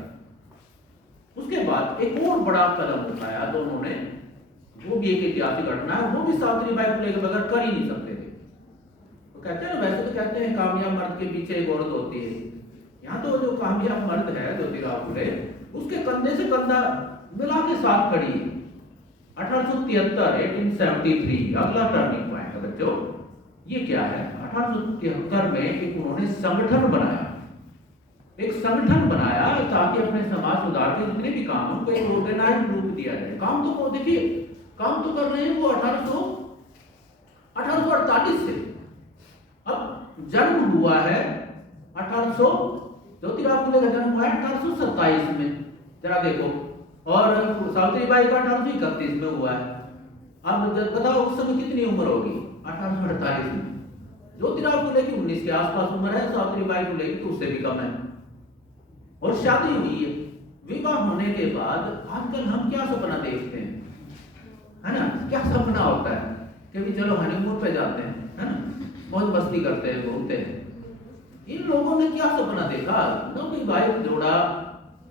उसके बाद एक और बड़ा कदम उठाया दोनों ने, वो भी एक ऐतिहासिक घटना है, वो भी सावित्रीबाई फुले के बगैर कर ही नहीं सकते थे। तो कहते हैं ना, वैसे तो कहते हैं कामयाब मर्द के पीछे एक औरत होती है। यहाँ तो जो कामयाब मर्द है ज्योतिराव फुले, उसके कंधे से कंधा मिला के साथ खड़ी है। 1873 अगला टर्निंग पॉइंट है बच्चों। ये क्या है? 1873 में एक उन्होंने संगठन बनाया, एक संगठन बनाया ताकि अपने समाज सुधार के जितने भी काम उनको एक ऑर्गेनाइज्ड रूप दिया जाए। काम तो देखिए, काम तो कर रहे हैं वो 1848 से। अब जन्म हुआ है 1800, ज्योतिराव फुले का जन्म हुआ है 1827 में, जरा देखो, और सावित्रीबाई का 1831 में हुआ है। अब बताओ उस समय कितनी उम्र होगी? 1848 में। ज्योतिराव फुले की 19 के आसपास उम्र है, सावित्रीबाई फुले की तो उससे भी कम है। और शादी हुई है। विवाह होने के बाद आजकल हम क्या सपना देखते हैं, है ना? क्या सपना होता है कि चलो हनीमून पे जाते हैं, है ना, मौज मस्ती करते हैं, घूमते हैं। इन लोगों ने क्या सपना देखा? ना कोई वाइफ जोड़ा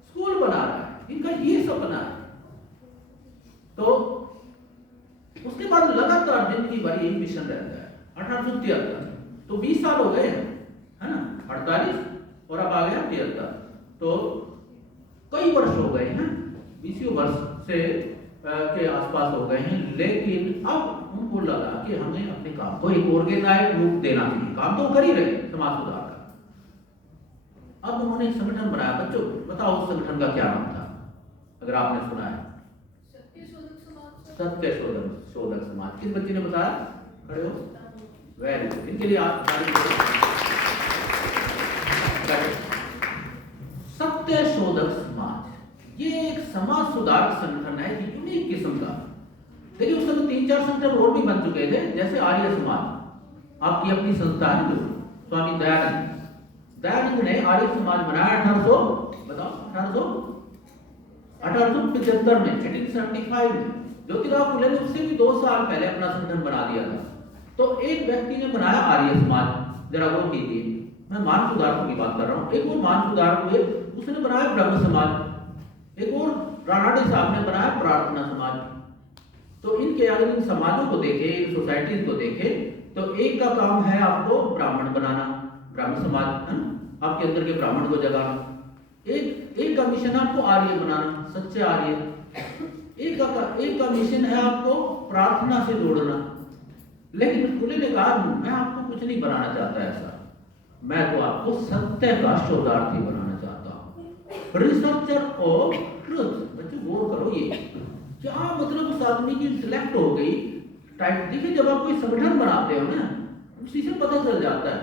स्कूल बना रहा है, इनका ये सपना है। तो उसके बाद लगातार जिंदगी भर यही मिशन रहता है। 1873 तो 20 साल हो गए, है ना, 48 और अब आ गया 73, तो कई वर्ष हो गए हैं, 20 वर्ष से के आसपास हो गए हैं। लेकिन अब उनको लगा कि हमें अपने काम को एक ऑर्गेनाइज्ड रूप देना चाहिए। काम तो कर ही रहे समाज सुधार का। अब उन्होंने एक संगठन बनाया। बच्चों बताओ उस संगठन का क्या नाम था, अगर आपने सुना है? सत्य शोधक समाज। किस बच्चे ने बताया? खड़े हो, वेरी गुड, इनके लिए आप सत्य शोधक समाज, ये एक समाज सुधारक संगठन है, यूनिक किस्म का। देखिए उस समय 3-4 संगठन और भी बन चुके थे, जैसे आर्य समाज, आपकी अपनी संस्था है जो स्वामी दयानंद ने आर्य समाज बनाया 1875 में, 1875 में। ज्योतिराव फुले ने उससे भी 2 साल पहले अपना संगठन बना दिया था। तो एक व्यक्ति ने बनाया आर्य समाज, जरा वो कीजिए, मैं मान सुधारकों की बात कर रहा हूँ। एक और मान सुधारक हुए, उसने बनाया ब्रह्म समाज। एक और रानाडे साहब ने बनाया प्रार्थना समाज। तो इनके अगर इन समाजों को देखें, इन सोसाइटीज को देखें, तो एक का काम है आपको ब्राह्मण बनाना, ब्राह्मण समाज, है ना, आपके अंदर के ब्राह्मण को जगाना। एक का मिशन आपको आर्य बनाना, सच्चे आर्य। एक का मिशन है आपको प्रार्थना से जोड़ना। लेकिन फुले ने कहा मैं आपको कुछ नहीं बनाना चाहता ऐसा, मैं तो आपको सत्य का शोधार्थी बनाना चाहता हूँ, रिसर्चर ऑफ ट्रुथ। बच्चों गौर करो, ये क्या मतलब उस आदमी की इंटेलेक्ट हो गई टाइप। देखिए जब आप कोई संगठन बनाते हो ना, उसी से पता चल जाता है,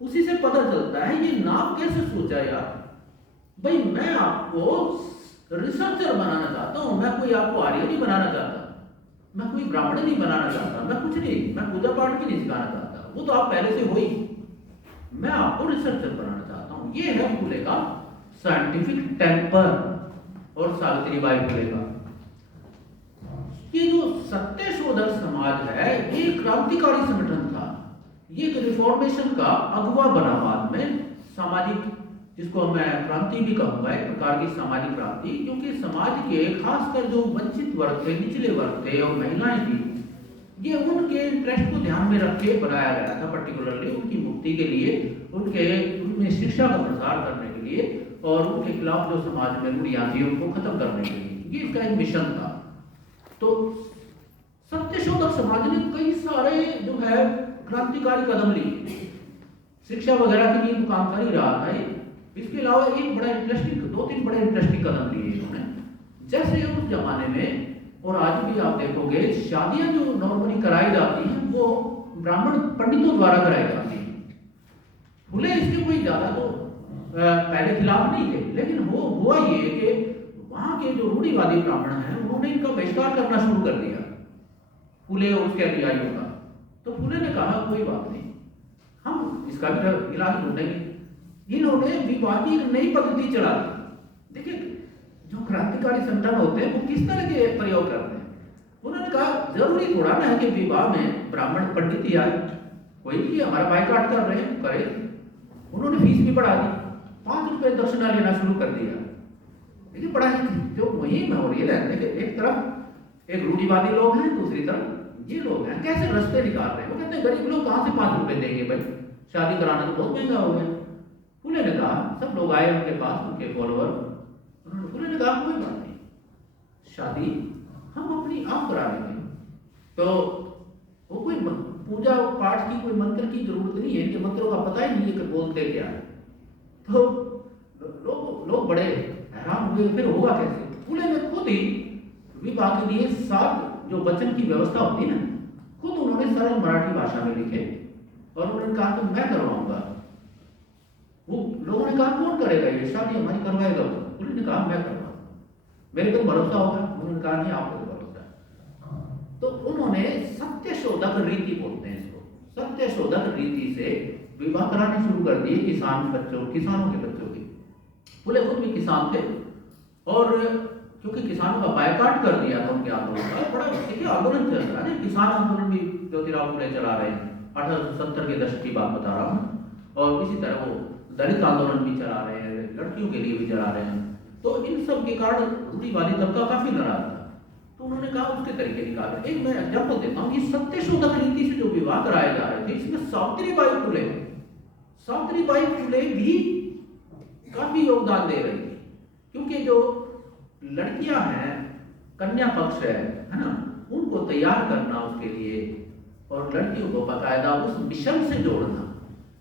उसी से पता चलता है ये नाम कैसे सोचा यार। भाई मैं आपको रिसर्चर बनाना चाहता हूँ, मैं कोई आपको आर्य नहीं बनाना चाहता, मैं कोई ब्राह्मण नहीं बनाना चाहता, मैं कुछ नहीं, मैं पूजा पाठ भी नहीं सिखाना चाहता, वो तो आप पहले से हो ही। मैं आपको रिसर्चर बनाना चाहता हूँ। ये है फुले का साइंटिफिक टेम्पर और सावित्रीबाई फुले का। ये जो सत्य शोधक समाज है, ये क्रांतिकारी संगठन था। ये एक रिफॉर्मेशन का अगुवा बना बाद में, सामाजिक, जिसको मैं क्रांति भी कहूंगा, एक प्रकार की सामाजिक क्रांति, क्योंकि समाज के खासकर जो वंचित वर्ग थे, निचले वर्ग थे और महिलाएं थी, ये उनके इंटरेस्ट को ध्यान में रख के बनाया गया था। पर्टिकुलरली उनकी मुक्ति के लिए, उनमें शिक्षा का प्रसार करने के लिए, और उनके खिलाफ जो समाज में रूढ़ियां थी उनको खत्म करने के लिए, ये इसका एक मिशन था। तो सत्य शोधक समाज ने कई सारे जो है क्रांतिकारी कदम लिए, शिक्षा वगैरह के लिए काम कर ही रहा था। इसके अलावा एक बड़ा इंटरेस्टिंग, 2-3 बड़े इंटरेस्टिंग कदम लिए इन्होंने। जैसे उस जमाने में और आज भी आप देखोगे, शादियां जो नॉर्मली कराई जाती हैं वो ब्राह्मण पंडितों द्वारा कराई जाती हैं। फुले इसके कोई ज्यादा तो पहले खिलाफ नहीं थे, लेकिन हुआ ये कि वहाँ के जो रूढ़िवादी ब्राह्मण हैं उन्होंने इनका बहिष्कार करना शुरू कर दिया, फूले और उसके अनुयायियों का। तो फूले ने कहा कोई बात नहीं, हम इसका भी इलाज ढूंढेंगे। इन्होंने विवाह की एक नई पद्धति चला दी। देखिए जो क्रांतिकारी संगठन होते हैं वो किस तरह के प्रयोग करते हैं। उन्होंने कहा जरूरी थोड़ा ना है कि विवाह में ब्राह्मण पंडित ही आए, कोई भी हमारा बाइकाट कर रहे हैं करे। उन्होंने फीस भी बढ़ा दी, 5 रुपए दक्षिणा लेना शुरू कर दिया। देखिए पढ़ाई जो मुहिम हो रही है, देखिए एक तरफ एक रूढ़िवादी लोग हैं, दूसरी तरफ ये लोग हैं कैसे रास्ते निकाल रहे हैं। वो कहते हैं गरीब लोग कहाँ से 5 रुपए देंगे भाई, शादी कराना तो बहुत महंगा हो गया। फूले ने कहा, सब लोग आए उनके पास, उनके फॉलोअर, फूले ने कहा कोई बात नहीं, शादी हम अपनी आप करा लेंगे। तो वो कोई पूजा पाठ की कोई मंत्र की जरूरत नहीं है, इनके मंत्रों का पता ही नहीं है कि बोलते क्या है। तो लोग बड़े हैरान हुए, फिर होगा कैसे। फूले ने खुद ही विवाह के लिए 7 जो वचन की व्यवस्था होती है ना, खुद उन्होंने सरल मराठी भाषा में लिखे और उन्होंने कहा कि मैं करवाऊंगा। वो लोगों ने कहा कौन करेगा ये शादी, हमारी करवाएगा वो। उन्होंने कहा मैं करवाऊंगा, मेरे पर भरोसा होगा। उन्होंने कहा नहीं, आपको भरोसा है। तो उन्होंने सत्यशोधक रीति बोलते हैं इसको, सत्यशोधक रीति से विवाह कराने शुरू कर दिए किसानों के बच्चों की। फूले खुद भी किसान थे और क्योंकि किसानों का बायकाट कर दिया था उनके आंदोलन का, बड़ा देखिए आंदोलन चल रहा है। किसान आंदोलन भी ज्योतिराव फूले चला रहे हैं, 1870 के दशक की बात बता रहा हूँ। और इसी तरह वो दलित आंदोलन भी चला रहे हैं, लड़कियों के लिए भी चला रहे हैं। तो इन सब के कारण रूढ़िवादी तबका काफी नाराज था। तो उन्होंने कहा उसके तरीके निकाले। एक मैं एग्जाम्पल देता हूँ, ये सत्यशोधक रीति से जो विवाह कराए जा रहे थे, इसमें सावित्रीबाई फूले भी काफी योगदान दे रही थी। क्योंकि जो लड़कियां हैं, कन्या पक्ष है ना, उनको तैयार करना उसके लिए और लड़कियों को बाकायदा उस मिशन से जोड़ना।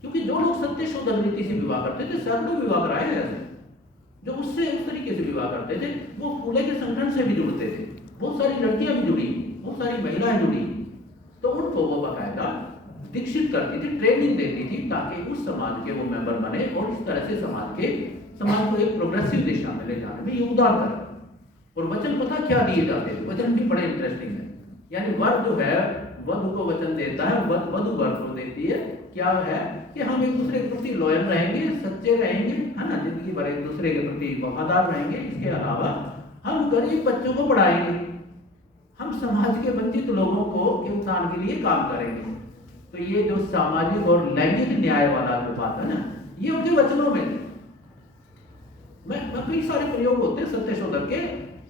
क्योंकि जो लोग सत्यशोधक रीति से विवाह करते थे, सैकड़ों विवाह कराए हैं ऐसे, जो उससे उस तरीके से विवाह करते थे, वो फूले के संगठन से भी जुड़ते थे। बहुत सारी लड़कियां भी जुड़ी, बहुत सारी महिलाएं जुड़ी, तो उनको वो बाकायदा दीक्षित करती थी, ट्रेनिंग देती थी, ताकि उस समाज के वो मेंबर बने और इस तरह से समाज को एक प्रोग्रेसिव दिशा में ले जाने में योगदान करें। और वचन पता क्या दिए जाते हैं, वचन भी बड़े इंटरेस्टिंग है। यानी वर जो है वधु को वचन देता है, वधु वर को देती है। क्या है कि हम एक दूसरे के प्रति लॉयल रहेंगे, सच्चे रहेंगे, है ना, जिंदगी भर एक दूसरे के प्रति वफादार रहेंगे। इसके अलावा हम गरीब बच्चों को पढ़ाएंगे, हम समाज के वंचित लोगों के उत्थान के लिए काम करेंगे। तो ये जो सामाजिक और लैंगिक न्याय वाला जो बात है ना, ये उनके वचनों में मैं कई सारे प्रयोग होते हैं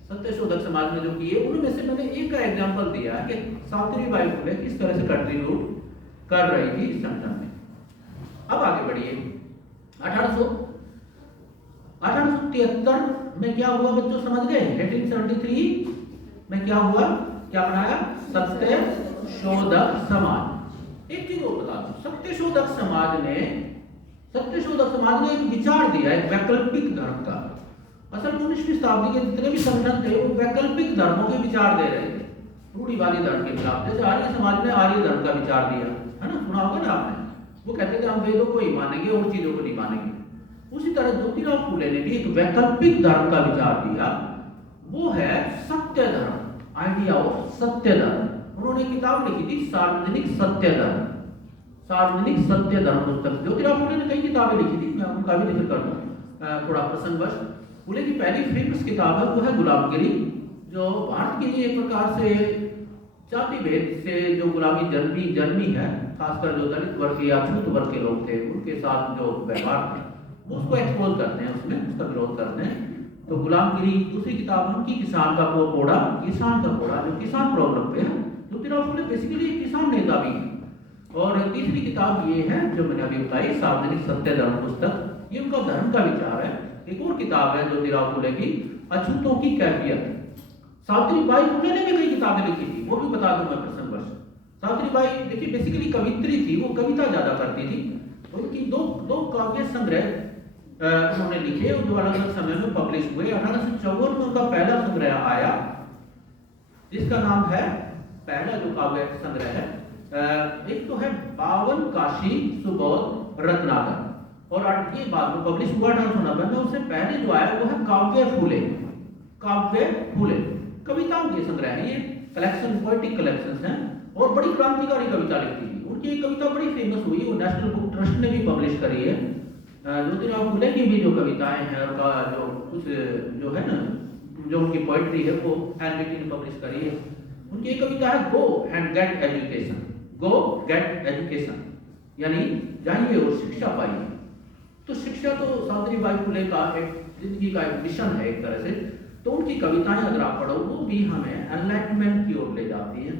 सत्यशोधक समाज में जो किए, उनमें से मैंने एक का एग्जांपल दिया है कि सावित्रीबाई फूले किस तरह से कंट्रीब्यूट कर रही थी इस संगठन में। अब आगे बढ़िए, 1873 में क्या हुआ बच्चों, समझ गए? 1873 में क्या हुआ, क्या बनाया? सत्यशोधक समाज। एक चीज और बता दूं, सत्यशोधक समाज ने एक विचार दिया, एक वैकल्पिक धर्म का। असल में 19वीं शताब्दी के जितने भी संगठन थे वो वैकल्पिक धर्मों के विचार दे रहे थे, रूढ़िवादी धर्म के खिलाफ। जैसे आर्य समाज ने आर्य धर्म का विचार दिया है ना, सुना होगा ना आपने। वो कहते थे हम वेदों को ही मानेंगे और चीजों को नहीं मानेंगे। उसी तरह ज्योतिराव फूले ने भी एक वैकल्पिक धर्म का विचार दिया, वो है सत्य धर्म, आइडिया ऑफ सत्य धर्म। उन्होंने किताब लिखी थी सार्वजनिक सत्य धर्म पुस्तक। ज्योतिराव फूले ने कई किताबें लिखी थी, मैं उनका भी जिक्र कर दूं थोड़ा प्रसंगवश। फूले की पहली फेमस किताब है वो है गुलामगिरी, जो भारत के लिए एक प्रकार से जाति भेद से जो गुलामी जन्मी है, खासकर जो दलित वर्ग या छूत वर्ग के लोग थे उनके साथ जो व्यवहार था वो उसको एक्सपोज करते हैं, उसमें उसका विरोध करते हैं। तो गुलामगिरी। दूसरी किताब उनकी किसान का कोड़ा जो किसान प्रॉब्लम पे है। ज्योतिराव फूले बेसिकली किसान नेता भी है। और तीसरी किताब ये है जो मैंने अभी बताई, सार्वजनिक सत्य धर्म पुस्तक। ये उनका धर्म का विचार है। एक और किताब है ज्योतिराव फूले की, अछूतों की कैफियत। सावित्रीबाई फूले ने भी कई किताबें लिखी थी, वो भी बता दूं मैं प्रसंगवश। सावित्रीबाई देखिए बेसिकली कवित्री थी, वो कविता ज्यादा करती थी। उनकी दो काव्य संग्रह उन्होंने लिखे जो अलग अलग समय में पब्लिश हुए। 1854 में उनका पहला संग्रह आया, जिसका नाम है, पहला जो काव्य संग्रह है, एक तो है 52 काशी सुबोध रत्नाकर, और ये बाद में पब्लिश हुआ 1890 में। उससे पहले जो आया वो है काव्य फूले। काव्य फूले, कविताओं के संग्रह है ये, कलेक्शन, पोएटिक कलेक्शंस हैं, और बड़ी क्रांतिकारी कविता लिखी थी। उनकी एक कविता बड़ी फेमस हुई, वो नेशनल बुक ट्रस्ट ने भी पब्लिश करी है। ज्योतिराव फूले की भी जो कविताएं हैं और का जो कुछ जो है ना, जो उनकी पोएट्री है वो एनबीटी ने पब्लिश करी है। उनकी एक कविता है go and get education, go get education, यानी जाइए और शिक्षा पाइए। तो शिक्षा तो सावित्रीबाई फुले का एक जिंदगी का एक मिशन है एक तरह से। तो उनकी कविताएं अगर आप पढ़ो वो भी हमें एनलाइटमेंट की ओर ले जाती हैं।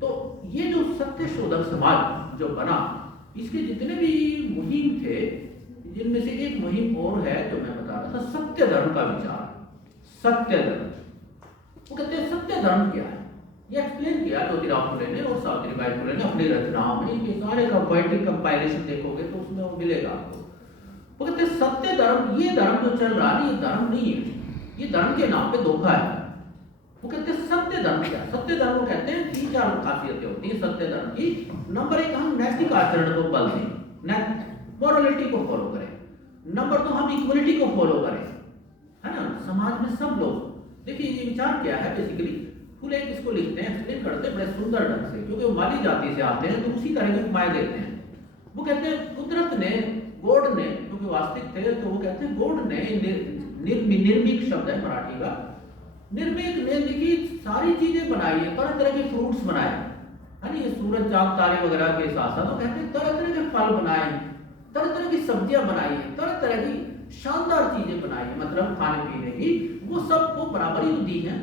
तो ये जो सत्य शोधक समाज जो बना, इसके जितने भी मुहिम थे, जिनमें से एक मुहिम और है जो मैं बता रहा था, सत्य धर्म का विचार। सत्य धर्म, वो कहते हैं सत्य धर्म क्या है, ये एक्सप्लेन किया ज्योतिराव फुले ने और सावित्रीबाई फुले ने अपनी रचनाओं में। इनके सारे का पोएटिक कंपाइलेशन देखोगे तो उसमें वो मिलेगा आपको। वो कहते हैं सत्य धर्म, ये धर्म जो चल रहा है ये धर्म नहीं है, ये धर्म के नाम पे धोखा है। वो कहते हैं सत्य धर्म क्या, सत्य धर्म को कहते हैं 3-4 खासियतें होती है सत्य धर्म की। नंबर 1, हम नैतिक आचरण को बल दें, मॉरलिटी को फॉलो करें। नंबर 2, हम इक्वलिटी को फॉलो करें, है ना, समाज में सब लोग। देखिए ये विचार क्या है, बेसिकली फुले इसको लिखते हैं, एक्सप्लेन करते हैं बड़े सुंदर ढंग से, क्योंकि वो माली जाति से आते हैं तो उसी तरह के उपमाएं देते हैं। वो कहते हैं कुदरत ने, गॉड ने, क्योंकि वास्तविक थे, तो वो कहते हैं गॉड ने, निर्मिक शब्द है मराठी का, निर्मिक ने देखिए सारी चीजें बनाई है, तरह तरह के फ्रूट्स बनाए, है ना, ये सूरज चांद तारे वगैरह के साथ साथ वो कहते हैं तरह तरह के फल बनाए, तरह तरह की सब्जियां बनाई है, तरह तरह की शानदार चीजें बनाई है, मतलब खाने पीने की, वो सबको बराबरी दी है।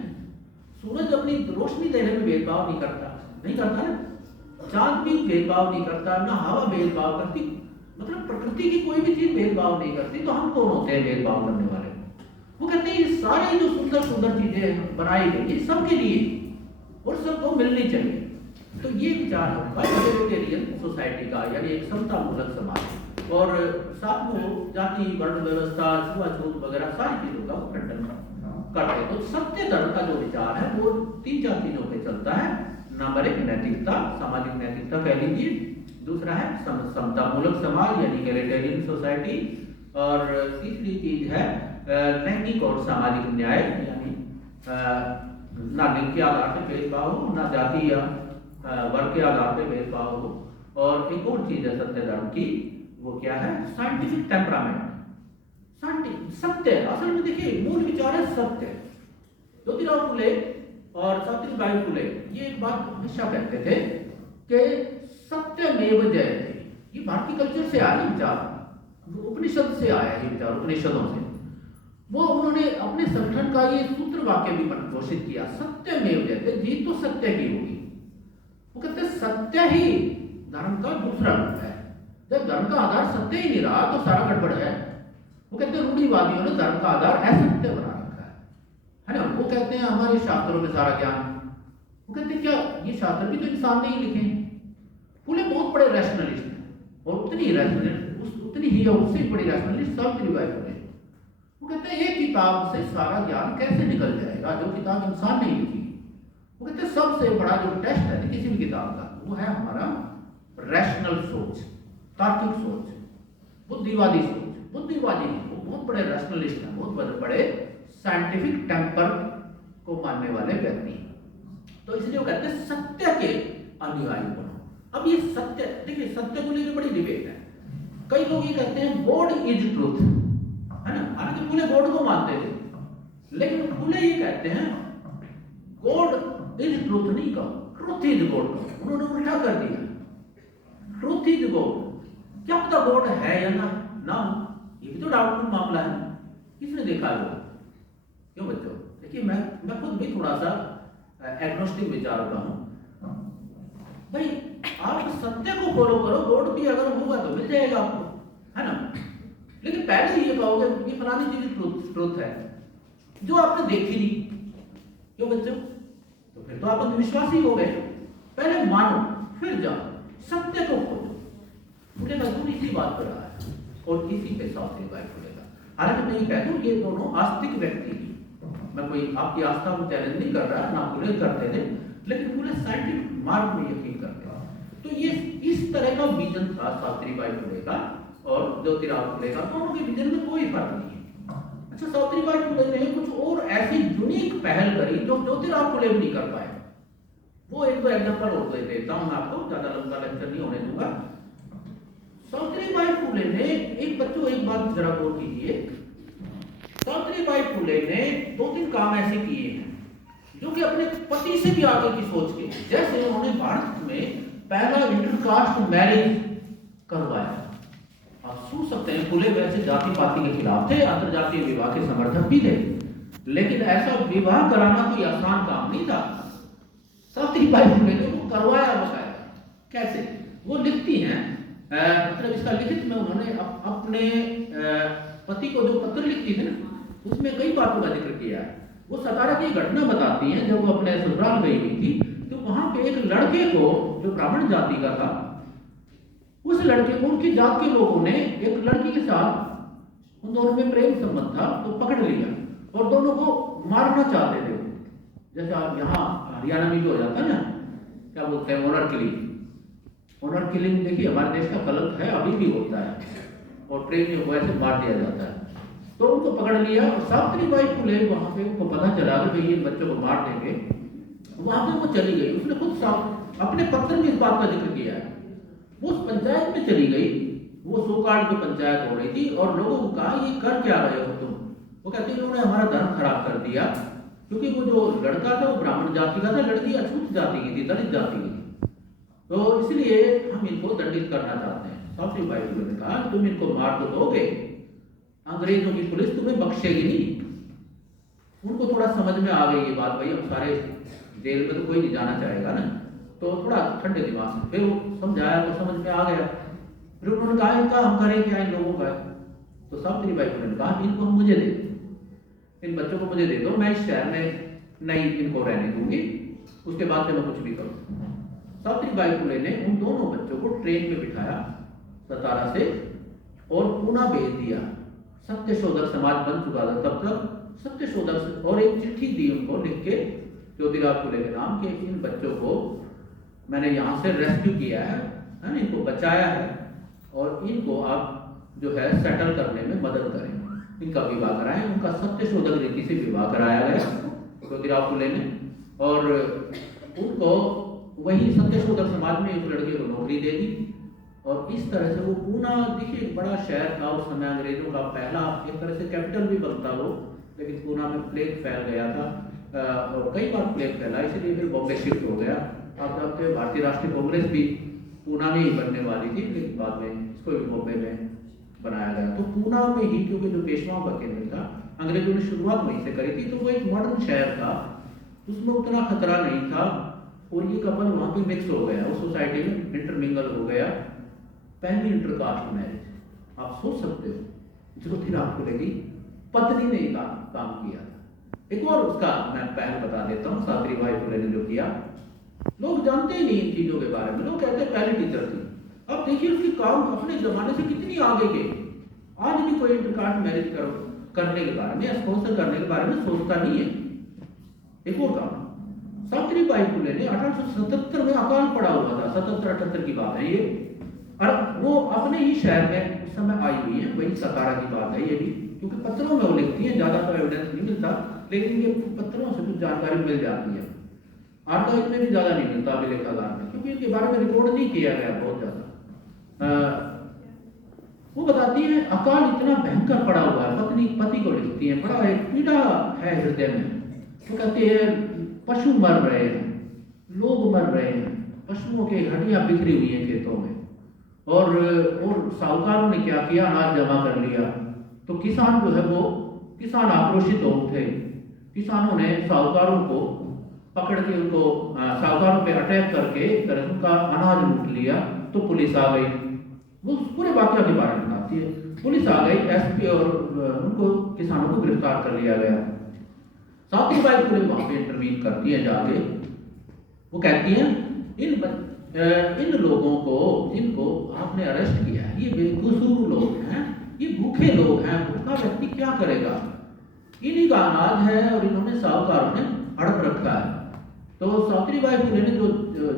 सूरज अपनी रोशनी देने में भेदभाव नहीं करता ना, चांद भी भेदभाव नहीं करता, ना हवा भेदभाव करती, मतलब प्रकृति की कोई भी चीज भेदभाव नहीं करती। तो हम कौन होते हैं भेदभाव करने वाले? वो कहते हैं ये सारी जो सुंदर सुंदर चीजें बनाई गई ये सबके लिए और सबको मिलनी चाहिए। तो ये विचार है एग्रीकल्चरियन सोसाइटी का, यानी एक समता मूलक समाज, और साथ में जाति वर्ण व्यवस्था, छुआछूत वगैरह सारी चीजों का खंडन करते हैं। तो सत्य धर्म का जो विचार है वो 3-4 चीजों पे चलता है। नंबर 1, नैतिकता, सामाजिक नैतिकता कह लीजिए। दूसरा है समता मूलक समाज, यानी इक्वलिटेरियन सोसाइटी। और तीसरी चीज है लैंगिक और सामाजिक न्याय, यानी ना लिंग के आधार पर भेदभाव हो, ना जाति या वर्ग के आधार पर भेदभाव हो। और एक और चीज है सत्य धर्म की, वो क्या है, साइंटिफिक टेम्परामेंट, सत्य। असल में देखिए मूल विचार है सत्य। ज्योतिराव फुले और सावित्रीबाई फुले ये एक बात हमेशा कहते थे कि सत्यमेव जयते। ये भारतीय कल्चर से आया विचार, उपनिषद से आया ये विचार, उपनिषदों से। वो उन्होंने अपने संगठन का ये सूत्र वाक्य भी घोषित किया, सत्यमेव जयते, जीत तो सत्य की होगी। वो कहते सत्य ही धर्म का दूसरा रूप है। जब धर्म का आधार सत्य ही नहीं रहा तो सारा गड़बड़ है। वो कहते हैं रूढ़िवादियों ने धर्म का आधार असत्य बना रखा है ना। वो कहते हैं हमारे शास्त्रों में सारा ज्ञान, वो कहते हैं क्या ये शास्त्र भी तो इंसान ने ही लिखे हैं। फुले बहुत बड़े रैशनलिस्ट हैं और उतनी ही उससे बड़ी रैशनलिस्ट सावित्रीबाई फुले। वो कहते हैं एक किताब से सारा ज्ञान कैसे निकल जाएगा जो किताब इंसान ने लिखी। वो कहते हैं सबसे बड़ा जो टेस्ट है किसी भी किताब का वो है हमारा रैशनल सोच, तार्किक सोच, बुद्धिवादी सोच। बुद्धिवादी वो बहुत बड़े रैशनलिस्ट हैं, बहुत बड़े साइंटिफिक टेम्पर को मानने वाले व्यक्ति। तो इसलिए वो कहते हैं सत्य के अनुयायी बनो। अब ये सत्य, देखिए सत्य को लेकर बड़ी डिबेट है। कई लोग ये कहते हैं गॉड इज ट्रूथ, है ना, हालांकि फुले गॉड को मानते थे, लेकिन फुले ये कहते हैं गॉड इज ट्रूथ नहीं कहो, ट्रूथ इज गॉड कहो। उन्होंने उल्टा कर दिया, ट्रूथ इज गॉड। क्या पता गॉड है या ना, ये भी तो डाउटफुल मामला है। किसने देखा है वो? क्यों बच्चों, देखिए मैं खुद भी थोड़ा सा एग्नोस्टिक विचारों का हूं। भाई आप सत्य को फॉलो करो, गॉड भी अगर होगा तो मिल जाएगा आपको, है ना। लेकिन पहले ये कहोगे ये फलानी चीज ट्रूथ है जो आपने देखी नहीं, क्यों बच्चों, तो फिर तो आप अंधविश्वासी हो गए। पहले मानो फिर जाओ, सत्य को खोजो। मुझे मजबूर इसी बात पर रहा है और इसी पे सावित्रीबाई फुले का। हालांकि मैं ये कह दूं ये दोनों आस्तिक व्यक्ति थी, मैं कोई आपकी आस्था को चैलेंज नहीं कर रहा, ना फुले करते थे, लेकिन फुले साइंटिफिक मार्ग में यकीन करते थे। तो ये इस तरह का विजन था सावित्रीबाई फुले का और ज्योतिराव फुले का। दोनों के विजन में कोई फर्क नहीं है, अच्छा, सावित्रीबाई फुले ने कुछ और ऐसी यूनिक पहल करी जो ज्योतिराव फुले भी नहीं कर पाए। वो एक दो एग्जांपल और दे देता हूं मैं आपको, ज्यादा लंबा लेक्चर नहीं होने दूंगा। सावित्रीबाई फुले ने एक बात जरा गौर कीजिए, सावित्रीबाई फुले ने 2-3 काम ऐसे किए हैं जो कि अपने पति से भी आगे की सोच के, जैसे उन्होंने भारत में पहला इंटरकास्ट मैरिज करवाया। आप सोच सकते हैं, फुले वैसे जाति पाति के खिलाफ थे, अंतरजातीय विवाह के समर्थक भी थे, लेकिन ऐसा विवाह कराना कोई आसान काम नहीं था। सावित्रीबाई फुले ने वो करवाया। बताया कैसे? वो लिखती हैं, मतलब इसका लिखित में उन्होंने अपने पति को जो पत्र लिखती थी ना, उसमें कई बातों का जिक्र किया है। वो 17 की घटना बताती हैं, जब वो अपने ससुराल गई हुई थी तो वहां पे एक लड़के को, जो ब्राह्मण जाति का था, उस लड़के को उनकी जात के लोगों ने एक लड़की के साथ, उन दोनों में प्रेम संबंध था, तो पकड़ लिया और दोनों को मारना चाहते थे। जैसे आप यहाँ हरियाणा में भी हो जाता है ना, क्या बोलते हैं, ऑनर किलिंग। ऑनर किलिंग देखिए हमारे देश का कलंक है, अभी भी होता है, और प्रेमियों को ऐसे मार दिया जाता है। तो उनको पकड़ लिया और सावित्रीबाई फुले वहां पे, उनको पता चला कि भाई ये बच्चों को मार देंगे, वहां पे वो चली गई। उसने खुद अपने पत्र में इस बात का जिक्र किया है। वो उस पंचायत में चली गई, वो सोकाल की पंचायत हो रही थी, और लोगों को कहा ये कर क्या रहे हो तुम? वो कहते हैं इन्होंने हमारा धर्म खराब कर दिया, क्योंकि वो जो लड़का था वो ब्राह्मण जाति का था, लड़की अछूत जाति की थी, दलित जाति की थी, तो इसलिए हम इनको दंडित करना चाहते हैं। सावित्रीबाई फुले ने कहा तुम इनको मार तो दोगे, अंग्रेजों की पुलिस तुम्हें बख्शेगी नहीं। उनको थोड़ा समझ में आ गई ये बात, भाई अब सारे जेल में तो कोई नहीं जाना चाहेगा ना, तो थोड़ा ठंडे दिमाग से फिर वो समझाया तो समझ में आ गया। फिर उन्होंने कहा इनका हम करें क्या, इन लोगों का? तो सावित्रीबाई फुले ने कहा इनको हम मुझे दे दो, इन बच्चों को मुझे दे दो, मैं इस शहर में नहीं इनको रहने दूंगी, उसके बाद से मैं कुछ भी करूँ। सावित्रीबाई फुले ने उन दोनों बच्चों को ट्रेन में बिठाया सतारा से और पूना भेज दिया। सत्यशोधक समाज बन चुका था तब तक। सत्यशोधक, और एक चिट्ठी दी उनको लिख के ज्योतिराव फुले के नाम के, इन बच्चों को मैंने यहाँ से रेस्क्यू किया है ना, इनको बचाया है, और इनको आप जो है सेटल करने में मदद करें, इनका विवाह कराएं। उनका सत्यशोधक रीति से विवाह कराया गया ज्योतिराव फुले ने, और उनको वही सत्यशोधक समाज में एक लड़के को नौकरी दे दी। और इस तरह से वो पूना, देखिए बड़ा शहर था उस समय, अंग्रेजों का पहला एक तरह से कैपिटल भी बनता वो, लेकिन पूना में प्लेग फैल गया था, और कई बार प्लेग फैला, इसलिए फिर बॉम्बे शिफ्ट हो गया। आप जानते हैं भारतीय राष्ट्रीय कांग्रेस भी पूना में ही बनने वाली थी, लेकिन बाद में इसको भी बॉम्बे में बनाया गया। तो पूना में ही, क्योंकि जो पेशवाओं का केंद्र था, अंग्रेजों ने शुरुआत वहीं से करी थी, तो वो एक मॉडर्न शहर था, उसमें उतना खतरा नहीं था, और ये कपल वहाँ पे मिक्स हो गया, उस सोसाइटी में इंटरमिंगल हो गया। पहली इंटरकास्ट मैरिज, आप सोच सकते हो, ज्योतिराव फुले की पत्नी ने काम किया था। एक और उसका मैं पहल बता देता हूँ, सावित्रीबाई फुले ने जो किया, लोग जानते ही नहीं इन चीजों के बारे में, लोग कहते हैं पहली टीचर थी। अब देखिए उसकी काम अपने जमाने से कितनी आगे गई। आज भी कोई इंटरकास्ट मैरिज करने के बारे में, स्पॉन्सर करने के बारे में सोचता नहीं है। एक और काम, सावित्रीबाई फुले ने 1877 में अकाल पड़ा हुआ था, 77-78 की बात है ये, और वो अपने ही शहर में उस समय आई हुई है, वही सतारा की बात है ये भी, क्योंकि पत्रों में वो लिखती है, ज्यादा तो एविडेंस नहीं मिलता, लेकिन ये पत्रों से कुछ जानकारी मिल जाती है। आर्काइव में भी ज्यादा नहीं मिलता अभिलेखागार में, क्योंकि इनके बारे में रिकॉर्ड नहीं किया गया बहुत ज्यादा। वो बताती है अकाल इतना भयंकर पड़ा हुआ है, पति को लिखती है, बड़ा एक पीड़ा है हृदय में। वो कहती है पशु मर रहे हैं, लोग मर रहे हैं, पशुओं की हड्डियां बिखरी हुई हैं खेतों में, और साहूकारों ने क्या किया, अनाज जमा कर लिया। तो किसान जो है वो, किसान आक्रोशित हो उठे, किसानों ने साहूकारों को पकड़ के, उनको साहूकारों पे अटैक करके उनका अनाज लूट लिया। तो पुलिस आ गई, वो पूरे वाकया के बारे में बताती है। पुलिस आ गई, एसपी, और उनको किसानों को गिरफ्तार कर लिया गया। सावित्रीबाई फुले वहां पे इंटरवीन करती है जाके, वो कहती है इन लोगों को जिनको आपने अरेस्ट किया है, ये बेकसूर लोग हैं, ये भूखे लोग हैं, भूखा व्यक्ति क्या करेगा, इन्हीं का अनाज है और इन्होंने साहूकारों ने हड़प रखा है। तो सावित्रीबाई फुले ने जो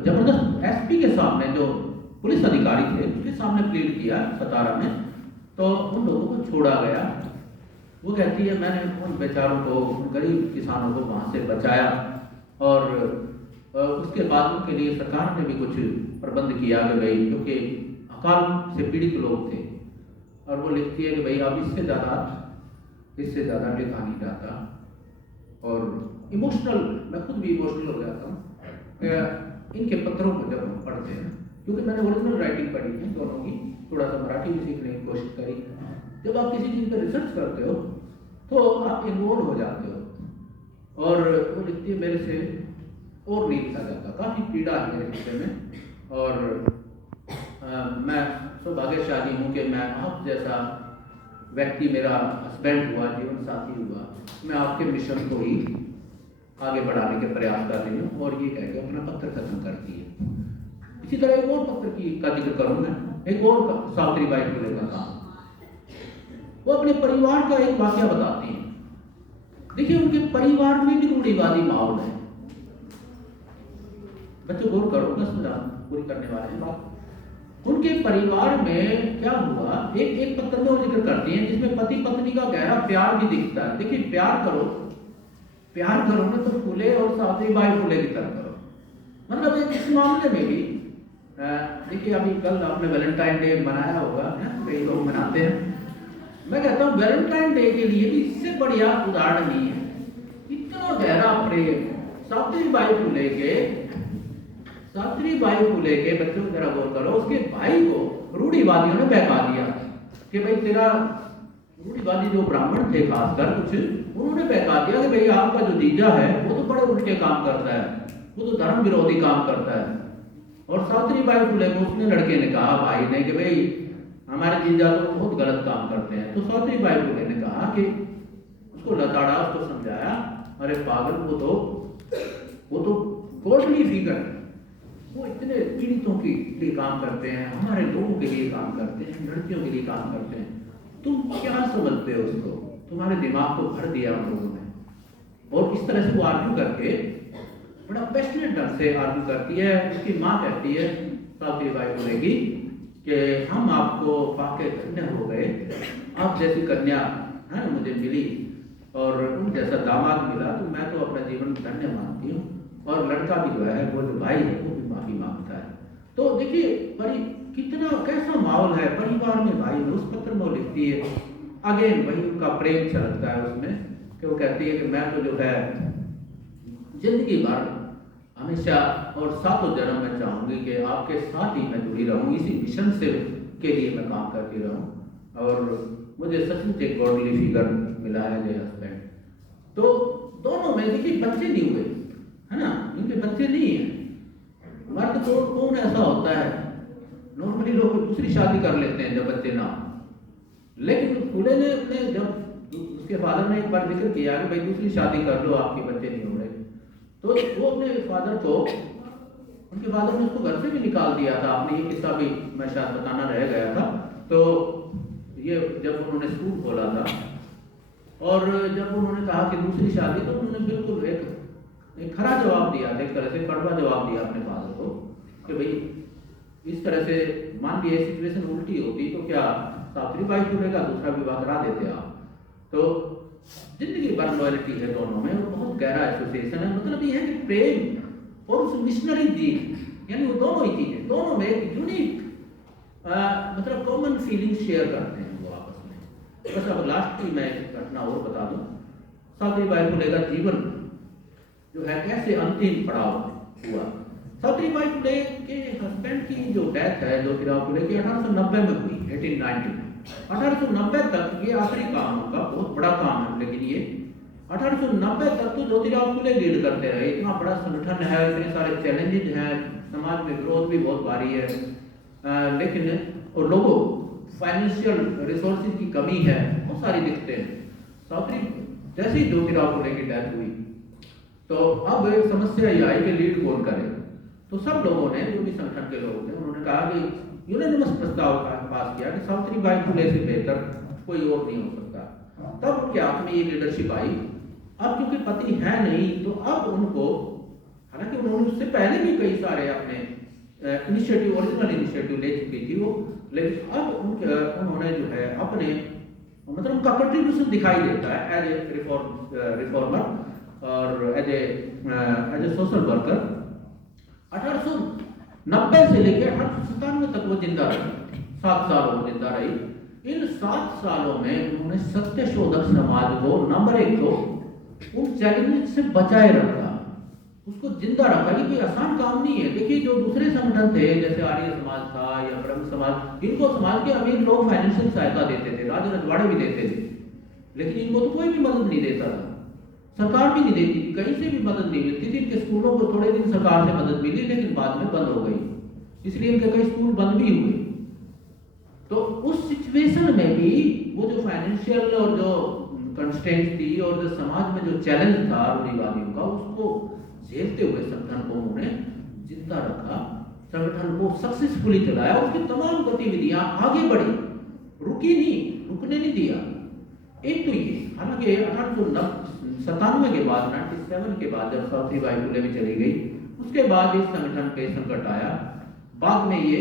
जबरदस्त एसपी के सामने, जो पुलिस अधिकारी थे उसके सामने प्लीड किया सतारा में, तो उन लोगों को छोड़ा गया। वो कहती है मैंने उन बेचारों को, उन गरीब किसानों को वहाँ से बचाया और उसके बाद उनके लिए सरकार ने भी कुछ प्रबंध किया कि भाई, क्योंकि अकाल से पीड़ित लोग थे। और वो लिखती है कि भाई अब इससे ज़्यादा लिखा नहीं जाता। और इमोशनल, मैं खुद भी इमोशनल हो जाता हूँ इनके पत्रों को जब हम पढ़ते हैं, क्योंकि मैंने ओरिजिनल राइटिंग पढ़ी है दोनों की, थोड़ा सा मराठी भी सीखने की कोशिश करी। जब आप किसी चीज़ पर रिसर्च करते हो तो आप इन्वॉल्व हो जाते हो। और वो लिखती है मेरे से और नहीं लिखा जाता, काफ़ी पीड़ा है मेरे हिस्से में। और मैं सौभाग्यशाली हूँ कि मैं आप जैसा व्यक्ति मेरा हस्बैंड हुआ, जीवन साथी हुआ। मैं आपके मिशन को ही आगे बढ़ाने के प्रयास कर रही हूँ। और ये कह के अपना पत्र खत्म करती है। इसी तरह एक और पत्र का जिक्र करूँ मैं, एक और सावित्रीबाई फुले का काम। वो अपने परिवार का एक वाकया बताती हैं। देखिए उनके परिवार में भी रूढ़िवादी माहौल है। बच्चों गौर करो, मैं समझा पूरी करने वाले हैं बात। उनके परिवार में क्या हुआ, एक पत्र में वो जिक्र करती हैं जिसमें पति पत्नी का गहरा प्यार भी दिखता है। देखिए प्यार करो ना तो फुले और सावित्रीबाई फुले की तरह करो। मतलब इस मामले में भी देखिए अभी कल आपने वैलेंटाइन डे मनाया होगा, कई लोग मनाते हैं। मैं कहता हूँ वैलेंटाइन डे के लिए भी इससे बढ़िया उदाहरण नहीं है। इतना गहरा प्रेम सावित्रीबाई फुले के बच्चों की तरह गौर करो, उसके भाई को रूढ़िवादियों ने बहका दिया कि भाई तेरा, रूढ़िवादी जो ब्राह्मण थे खासकर कुछ, उन्होंने बहका दिया कि भाई आपका जो जीजा है वो तो बड़े उल्टे काम करता है, वो तो धर्म विरोधी काम करता है। और सावित्रीबाई फुले को उसने लड़के ने कहा, भाई ने, कि भाई हमारे जीजा तो बहुत गलत काम करते हैं। तो सावित्रीबाई फुले ने कहा कि उसको लताड़ा, उसको समझाया, अरे पागल, वो तो गॉडली फिगर है, वो इतने पीड़ितों के लिए काम करते हैं, हमारे लोगों के लिए काम करते हैं, लड़कियों के लिए काम करते हैं। तुम क्या समझते हो उसको? तुम्हारे दिमाग को भर दिया उन लोगों ने। और इस तरह से वो आर्ग्यू करके बड़ा पैशनेट ढंग से आर्ग्यू करती है। उसकी माँ कहती है सावित्रीबाई फुले की कि हम आपको पाके धन्य हो गए, आप जैसी कन्या है ना मुझे मिली और उन जैसा दामाद मिला, तो मैं तो अपना जीवन धन्य मानती हूँ। और लड़का भी जो है, वो जो भाई है, वो भी माफी मांगता है। तो देखिए कितना कैसा माहौल है परिवार में, भाई में। उस पत्र में लिखती है, अगेन वही उनका प्रेम छलकता है उसमें, कि वो कहती है कि मैं तो जो है जिंदगी भर हमेशा और सातों जन्म में चाहूंगी कि आपके साथ ही मैं जुड़ी रहूं, इसी मिशन से के लिए मैं काम करती रहूं। और मुझे सचमुच एक गॉडली फिगर मिला है ये हस्बैंड। तो दोनों में देखिए बच्चे नहीं हुए, है ना, इनके बच्चे नहीं है। मर्द को कौन ऐसा होता है, नॉर्मली लोग दूसरी शादी कर लेते हैं जब बच्चे ना। लेकिन फुले ने अपने, जब उसके फादर ने एक बार जिक्र किया कि भाई दूसरी शादी कर लो, आपके बच्चे नहीं हो रहे, तो वो अपने फादर को, उनके फादर ने उसको घर से भी निकाल दिया था। आपने ये किस्सा भी मैं शायद बताना रह गया था। तो ये जब उन्होंने स्कूल खोला था और जब उन्होंने कहा कि दूसरी शादी, तो उन्होंने बिल्कुल एक खरा जवाब दिया था, एक तरह से कड़वा जवाब दिया अपने फादर को कि भाई इस तरह से मान लीजिए सिचुएशन उल्टी होती तो क्या सावित्रीबाई फुले का दूसरा विवाह करा देते आप। तो जिंदगी भर लॉयल्टी है दोनों में, और बहुत गहरा एसोसिएशन है। मतलब ये है कि प्रेम और उस मिशनरी जीन, यानी वो दोनों ही चीजें, दोनों में एक यूनिक मतलब कॉमन फीलिंग शेयर करते हैं वो आपस में। बस अब लास्ट की मैं घटना और बता दूं, सावित्रीबाई फुले का जीवन जो है कैसे अंतिम पड़ाव हुआ। सावित्रीबाई फुले के हस्बैंड की जो डेथ है ज्योतिराव फुले की 1890 में हुई, 1890 में। 1890 तक ये आखिरी काम उनका, बहुत बड़ा काम है, लेकिन ये 1890 तक तो ज्योतिराव फुले लीड करते रहे। इतना बड़ा संगठन है, इतने सारे चैलेंजेस हैं, समाज में विरोध भी बहुत भारी है, लेकिन और लोगों फाइनेंशियल रिसोर्सेज की कमी है, बहुत सारी दिक्कतें हैं। सावित्री जैसे ही ज्योतिराव फुले की डेथ हुई तो अब समस्या ये आई कि लीड कौन करे। तो सब लोगों ने, जो भी संगठन के लोग थे, उन्होंने कहा कि यूनानिमस प्रस्ताव पास किया कि सावित्रीबाई फुले से बेहतर कोई और नहीं हो सकता। तब उनके हाथ में ये लीडरशिप आई। अब क्योंकि पति है नहीं, तो अब उनको, हालांकि उन्होंने उससे पहले भी कई सारे अपने इनिशिएटिव, ओरिजिनल इनिशिएटिव ले चुकी थी वो, लेकिन अब उन्होंने जो है अपने मतलब उनका कंट्रीब्यूशन दिखाई देता है एज ए रिफॉर्मर और एज ए सोशल वर्कर। 1890 से लेकर 1897 तक वो जिंदा रही, 7 साल वो जिंदा रही। इन 7 सालों में उन्होंने सत्यशोधक समाज को नंबर 1 तो उन चैलेंज से बचाए रखा, उसको जिंदा रखा। ये कोई आसान काम नहीं है। देखिए जो दूसरे संगठन थे जैसे आर्य समाज था या ब्रह्म समाज, इनको समाज के अमीर लोग फाइनेंशियल सहायता देते थे, राज रजवाड़े भी देते थे, लेकिन इनको तो कोई भी मदद नहीं देता था, सरकार भी नहीं देती थी, कहीं से भी मदद नहीं मिलती थी। इनके स्कूलों को थोड़े दिन सरकार से मदद मिली, लेकिन बाद में बंद हो गई, इसलिए इनके कई स्कूल बंद भी हुए। तो उस सिचुएशन में भी वो जो फाइनेंशियल और जो कंस्ट्रेंट थी और जो समाज में जो चैलेंज था रूढ़िवादियों का, उसको झेलते हुए संगठन को उन्होंने जिंदा रखा, संगठन को सक्सेसफुली चलाया, उसकी तमाम गतिविधियां आगे बढ़ी, रुकी नहीं, रुकने नहीं दिया। एक तो ये, हालांकि 1897 के बाद 97 के बाद जब सावित्रीबाई फुले भी चली गई, उसके बाद इस संगठन पे संकट आया। बाद में ये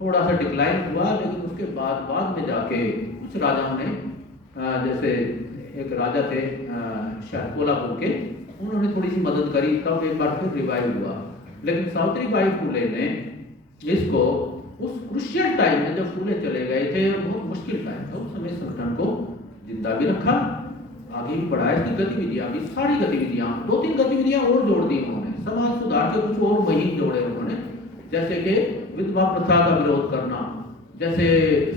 थोड़ा सा डिक्लाइन हुआ, लेकिन उसके बाद में जाके कुछ राजाओं ने, जैसे एक राजा थे शायद कोल्हापुर के, उन्होंने थोड़ी सी मदद करी, तब एक बार फिर रिवाइव हुआ। लेकिन सावित्रीबाई फुले ने इसको उस क्रुशियल टाइम में जब फुले चले गए थे, बहुत मुश्किल टाइम था, उस समय संगठन को जिंदा भी रखा, आगे भी बढ़ाया। इसकी गतिविधियां भी, सारी गतिविधियां, 2-3 गतिविधियां और जोड़ दी उन्होंने, समाज सुधार के कुछ और मुहिम जोड़े उन्होंने, जैसे कि विधवा प्रथा का विरोध करना, जैसे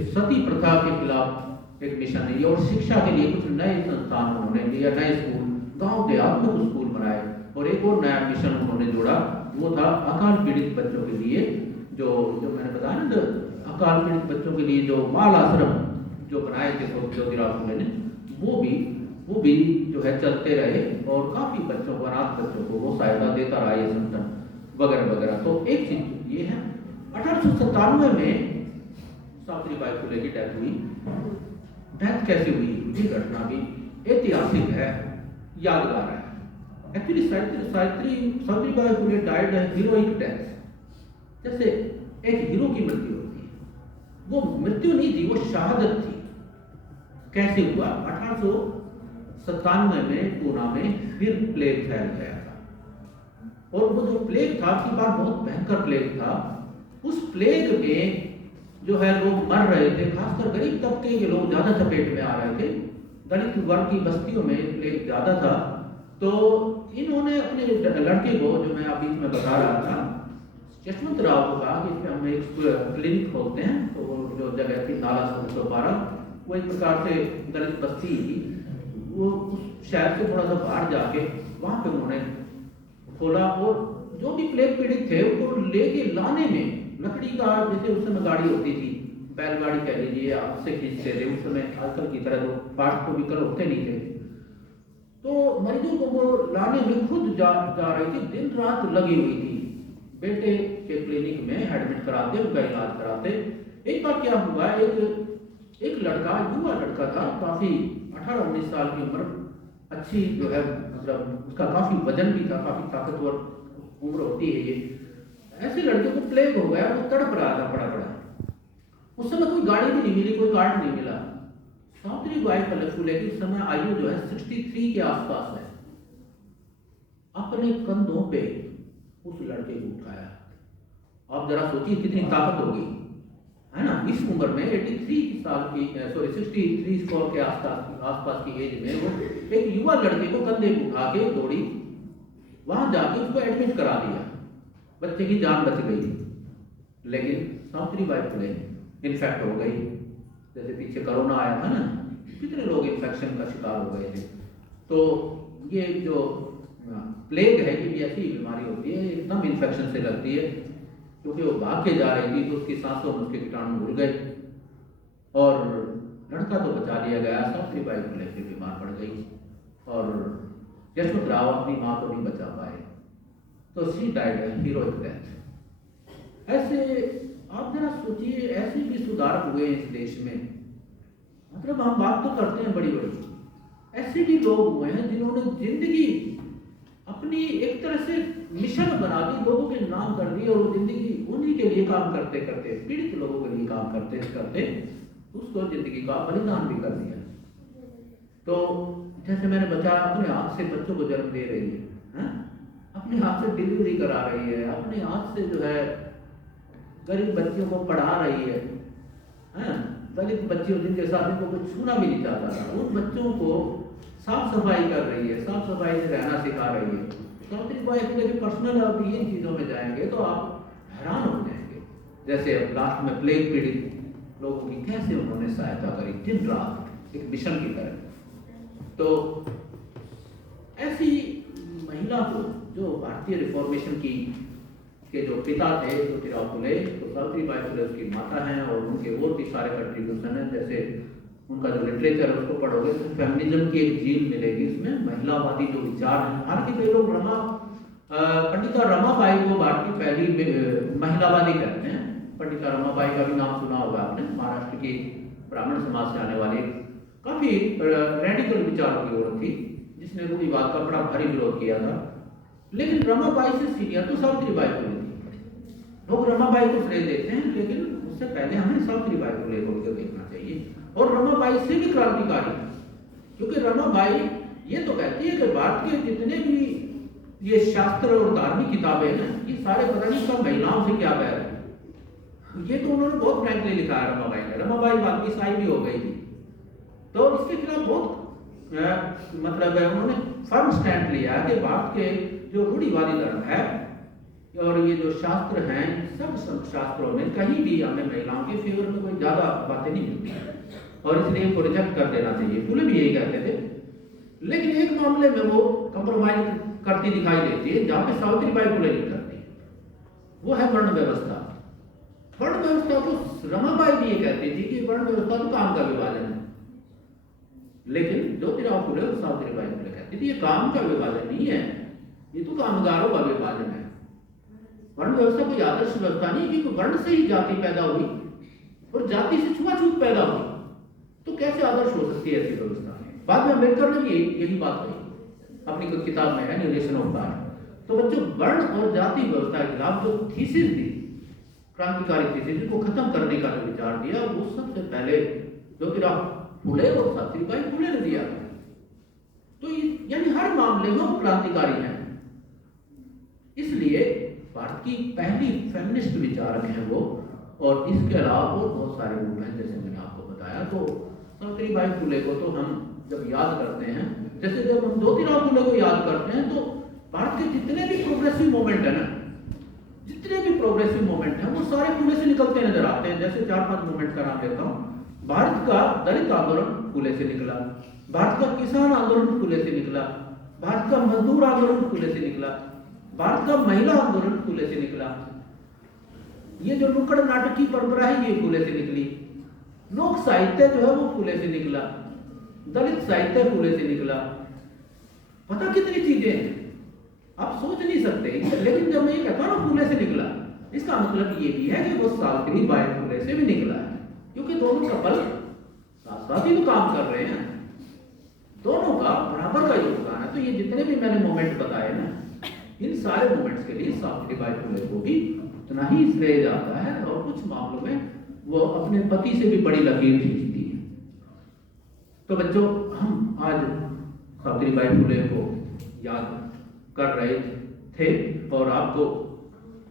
सती प्रथा के खिलाफ एक मिशन है, और शिक्षा के लिए कुछ नए संस्थान उन्होंने लिए, नए स्कूल, गांव देहात में कुछ स्कूल बनाए, और एक और नया मिशन उन्होंने जोड़ा, वो था अकाल पीड़ित बच्चों के लिए, जो मैंने बताया ना, अकाल पीड़ित बच्चों के लिए जो बाल आश्रम जो बनाए थे ज्योतिराव फुले ने, वो भी जो है चलते रहे, और काफी बच्चों को, अनाथ बच्चों को वो सहायता देता रहा ये संगठन वगैरह वगैरह। तो एक चीज ये है। 1897 में सावित्रीबाई फुले की डेथ हुई। डेथ कैसे हुई, ये घटना भी ऐतिहासिक है, यादगार है। एक्चुअली सावित्रीबाई फुले डाइड है हीरोइक डेथ, जैसे एक हीरो की मृत्यु होती है, वो मृत्यु नहीं थी, वो शहादत थी। कैसे हुआ? 1897 में पूना में फिर प्लेग फैल गया था, और वो जो प्लेग था, की बार बहुत भयंकर प्लेग था। उस प्लेग में जो है लोग मर रहे थे, खासकर गरीब तबके के लोग ज्यादा चपेट में आ रहे थे, दलित वर्ग की बस्तियों में प्लेग ज्यादा था। तो इन्होंने अपने लड़के को, जो मैं अभी में बता रहा था, यशवंत राव को कहा कि इसमें हम एक क्लिनिक खोलते हैं। तो वो जो जगह थी नाला 112, वो एक प्रकार से दलित बस्ती, वो उस शहर से थोड़ा सा बाहर जाके वहां पे उन्होंने खोला, और जो भी प्लेग पीड़ित थे उनको लेके लाने में लकड़ी का, जैसे उस समय गाड़ी होती थी, बैलगाड़ी कह लीजिए, आपसे खींचते थे उस समय, आजकल की तरह तो पार्ट को व्हीकल होते नहीं थे। तो मरीजों को वो लाने में खुद जा रही थी, दिन रात लगी हुई थी, बेटे के क्लिनिक में एडमिट कराते, उनका इलाज कराते। एक बार क्या हुआ, एक लड़का, युवा लड़का था, काफी 18-19 साल की उम्र, अच्छी जो है, मतलब उसका काफी वजन भी था, काफी ताकतवर उम्र होती है ये। ऐसे लड़के को प्लेग हो गया, वो तड़प रहा था पड़ा। उस समय कोई गाड़ी भी नहीं मिली, कोई कार्ड नहीं मिला। सावित्रीबाई फुले की समय आयु जो है 63 के आसपास है। अपने कंधों पे उस लड़के को उठाया। आप जरा सोचिए कितनी ताकत होगी, है ना? इस उम्र में 63 साल की, 63 स्कोर के आसपास की एज में वो एक युवा लड़के को कंधे पे उठा के दौड़ी, वहां जाके उसको एडमिट करा दिया। बच्चे की जान बच गई, लेकिन सावित्रीबाई फुले इन्फेक्ट हो गई। जैसे पीछे कोरोना आया था ना, कितने लोग इन्फेक्शन का शिकार हो गए थे। तो ये जो प्लेग है, ये भी ऐसी बीमारी होती है, एकदम इन्फेक्शन से लगती है, क्योंकि वो भाग के जा रही थी तो उसकी सांसों में उसके कीटाणु घुल गए, और लड़का तो बचा लिया गया, सावित्रीबाई फुले फिर बीमार पड़ गई, और यशवंत राव अपनी माँ को नहीं बचा पाए, तो शी डाइड हीरोइक डेथ। ऐसे आप जरा सोचिए, ऐसे भी सुधार हुए इस देश में। मतलब हम बात तो करते हैं बड़ी बड़ी, ऐसे भी लोग हुए हैं जिन्होंने जिंदगी अपनी एक तरह से मिशन बना दी, लोगों के नाम कर दिए, और जिंदगी उन्हीं के लिए काम करते करते, पीड़ित लोगों के लिए काम करते करते उसको जिंदगी का बलिदान भी कर दिया। तो जैसे मैंने बताया, अपने हाथ से बच्चों को जन्म दे रही है, अपने हाथ से डिलीवरी करा रही है, अपने हाथ से जो है गरीब बच्चियों को पढ़ा रही है, दलित बच्चियों जिनके साथ इनको कुछ छूना भी नहीं चाहता था, उन बच्चों को साफ सफाई कर रही है, साफ सफाई से रहना सिखा रही है। सावित्रीबाई फुले की पर्सनल आप इन चीज़ों में जाएंगे तो आप हैरान हो जाएंगे। जैसे लास्ट में प्लेग पीड़ित लोगों की कैसे उन्होंने सहायता करी दिन रात एक मिशन की तरह। तो ऐसी महिला को जो भारतीय रिफॉर्मेशन की के जो पिता थे ज्योतिराव फुले, तो सावित्रीबाई फुले उसकी माता हैं और उनके और भी सारे कंट्रीब्यूशन हैं। जैसे उनका जो लिटरेचर है उसको पढ़ोगे तो फेमिनिज्म की एक झील मिलेगी उसमें, महिलावादी जो विचार हैं। हालांकि कई लोग पंडिता रमाबाई को भारत की पहली महिलावादी कहते हैं। पंडिता रमाबाई का भी नाम सुना होगा आपने, महाराष्ट्र की ब्राह्मण समाज से आने वाली काफी रेडिकल विचारों की औरत थी, जिसने रूढ़िवाद का बड़ा भारी विरोध किया था। लेकिन रमाबाई से सीनियर तो सावित्रीबाई फुले थी। लोग रमाबाई को श्रेय देते हैं, लेकिन उससे पहले हमें सावित्रीबाई फुले को देखना चाहिए। और रमाबाई से भी क्रांतिकारी, क्योंकि रमाबाई ये तो कहती है कि भारत के जितने भी ये शास्त्र और धार्मिक किताबें हैं, ये सारे पता नहीं सब महिलाओं से क्या कह रहे हैं। ये तो उन्होंने बहुत फ्रैंकली लिखा है रमाबाई ने। रमाबाई बाद की ईसाई भी हो गई थी, तो इसके खिलाफ बहुत मतलब उन्होंने फर्म स्टैंड लिया है कि भारत के जो रूढ़िवादी धर्म है और ये जो शास्त्र हैं, सब शास्त्रों में कहीं भी हमें महिलाओं के फेवर में कोई ज्यादा बातें नहीं मिलती और इसलिए इनको रिजेक्ट कर देना चाहिए। फुले भी यही कहते थे। लेकिन एक मामले में वो कंप्रोमाइज करती दिखाई देती है, जहां पे सावित्रीबाई फुले नहीं करती, वो है वर्ण व्यवस्था। वर्ण व्यवस्था को रमाबाई भी ये कहती थी कि वर्ण व्यवस्था तो काम का विभाजन है, लेकिन ज्योतिराव फुले और सावित्रीबाई फुले कहती थी ये काम का विभाजन नहीं है, ये तो कामगारों का विभाजन है। वर्ण व्यवस्था कोई आदर्श व्यवस्था नहीं, क्योंकि वर्ण से ही जाति पैदा हुई और जाति से छुआछूत पैदा हुई, तो कैसे आदर्श हो सकती है ऐसी व्यवस्था। बाद में अम्बेडकर ने भी यही बात कही अपनी किताब में एन्यूलेशन ऑफ कास्ट। तो बच्चों, वर्ण और जाति व्यवस्था के खिलाफ जो थीसिस दी, क्रांतिकारी थीसिस, जिसको खत्म करने का जो विचार दिया, वो सबसे पहले ज्योतिराव फुले और सावित्रीबाई फुले ने दिया। तो यानी हर मामले में वो क्रांतिकारी हैं। इसलिए भारत की पहली फेमिनिस्ट विचारक हैं वो। और इसके अलावा और बहुत सारे लोग हैं, जैसे मैंने आपको बताया। तो सावित्रीबाई फुले को तो हम जब याद करते हैं, जैसे जब हम ज्योतिराव फुले को याद करते हैं, तो भारत के जितने भी प्रोग्रेसिव मूवमेंट है ना, जितने भी प्रोग्रेसिव मूवमेंट हैं, वो सारे फुले से निकलते नजर आते हैं। जैसे 4-5 मूवमेंट का नाम लेता हूँ। भारत का दलित आंदोलन फुले से निकला, भारत का किसान आंदोलन फुले से निकला, भारत का मजदूर आंदोलन फुले से निकला, भारत का महिला आंदोलन फुले से निकला। ये जो नुक्कड़ नाटक की परंपरा है, ये फुले से निकली। लोक साहित्य जो है वो फुले से निकला, दलित साहित्य फुले से निकला। पता कितनी चीजें हैं, आप सोच नहीं सकते। लेकिन जब मैं ये कहता हूं ना फुले से निकला, इसका मतलब ये भी है कि वो सावित्रीबाई फुले से भी निकला है, क्योंकि दोनों कपल साथ साथ ही तो काम कर रहे हैं, दोनों का बराबर का योगदान है। तो ये जितने भी मैंने मोमेंट बताए ना, इन सारे मोमेंट्स के लिए सावित्रीबाई फुले को भी उतना ही श्रेय जाता है। और कुछ मामलों में वो अपने पति से भी बड़ी लकीर खींचती है। तो बच्चों, हम आज सावित्रीबाई फुले को याद कर रहे थे और आपको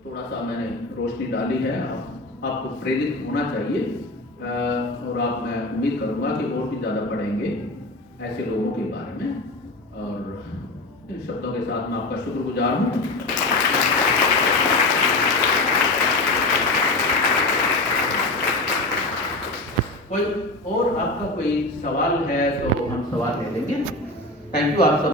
थोड़ा सा मैंने रोशनी डाली है। आपको प्रेरित होना चाहिए और मैं उम्मीद करूंगा कि और भी ज़्यादा पढ़ेंगे ऐसे लोगों के बारे में। और इन शब्दों के साथ मैं आपका शुक्रगुजार हूँ। कोई और आपका कोई सवाल है तो हम सवाल ले लेंगे। थैंक यू आप सब।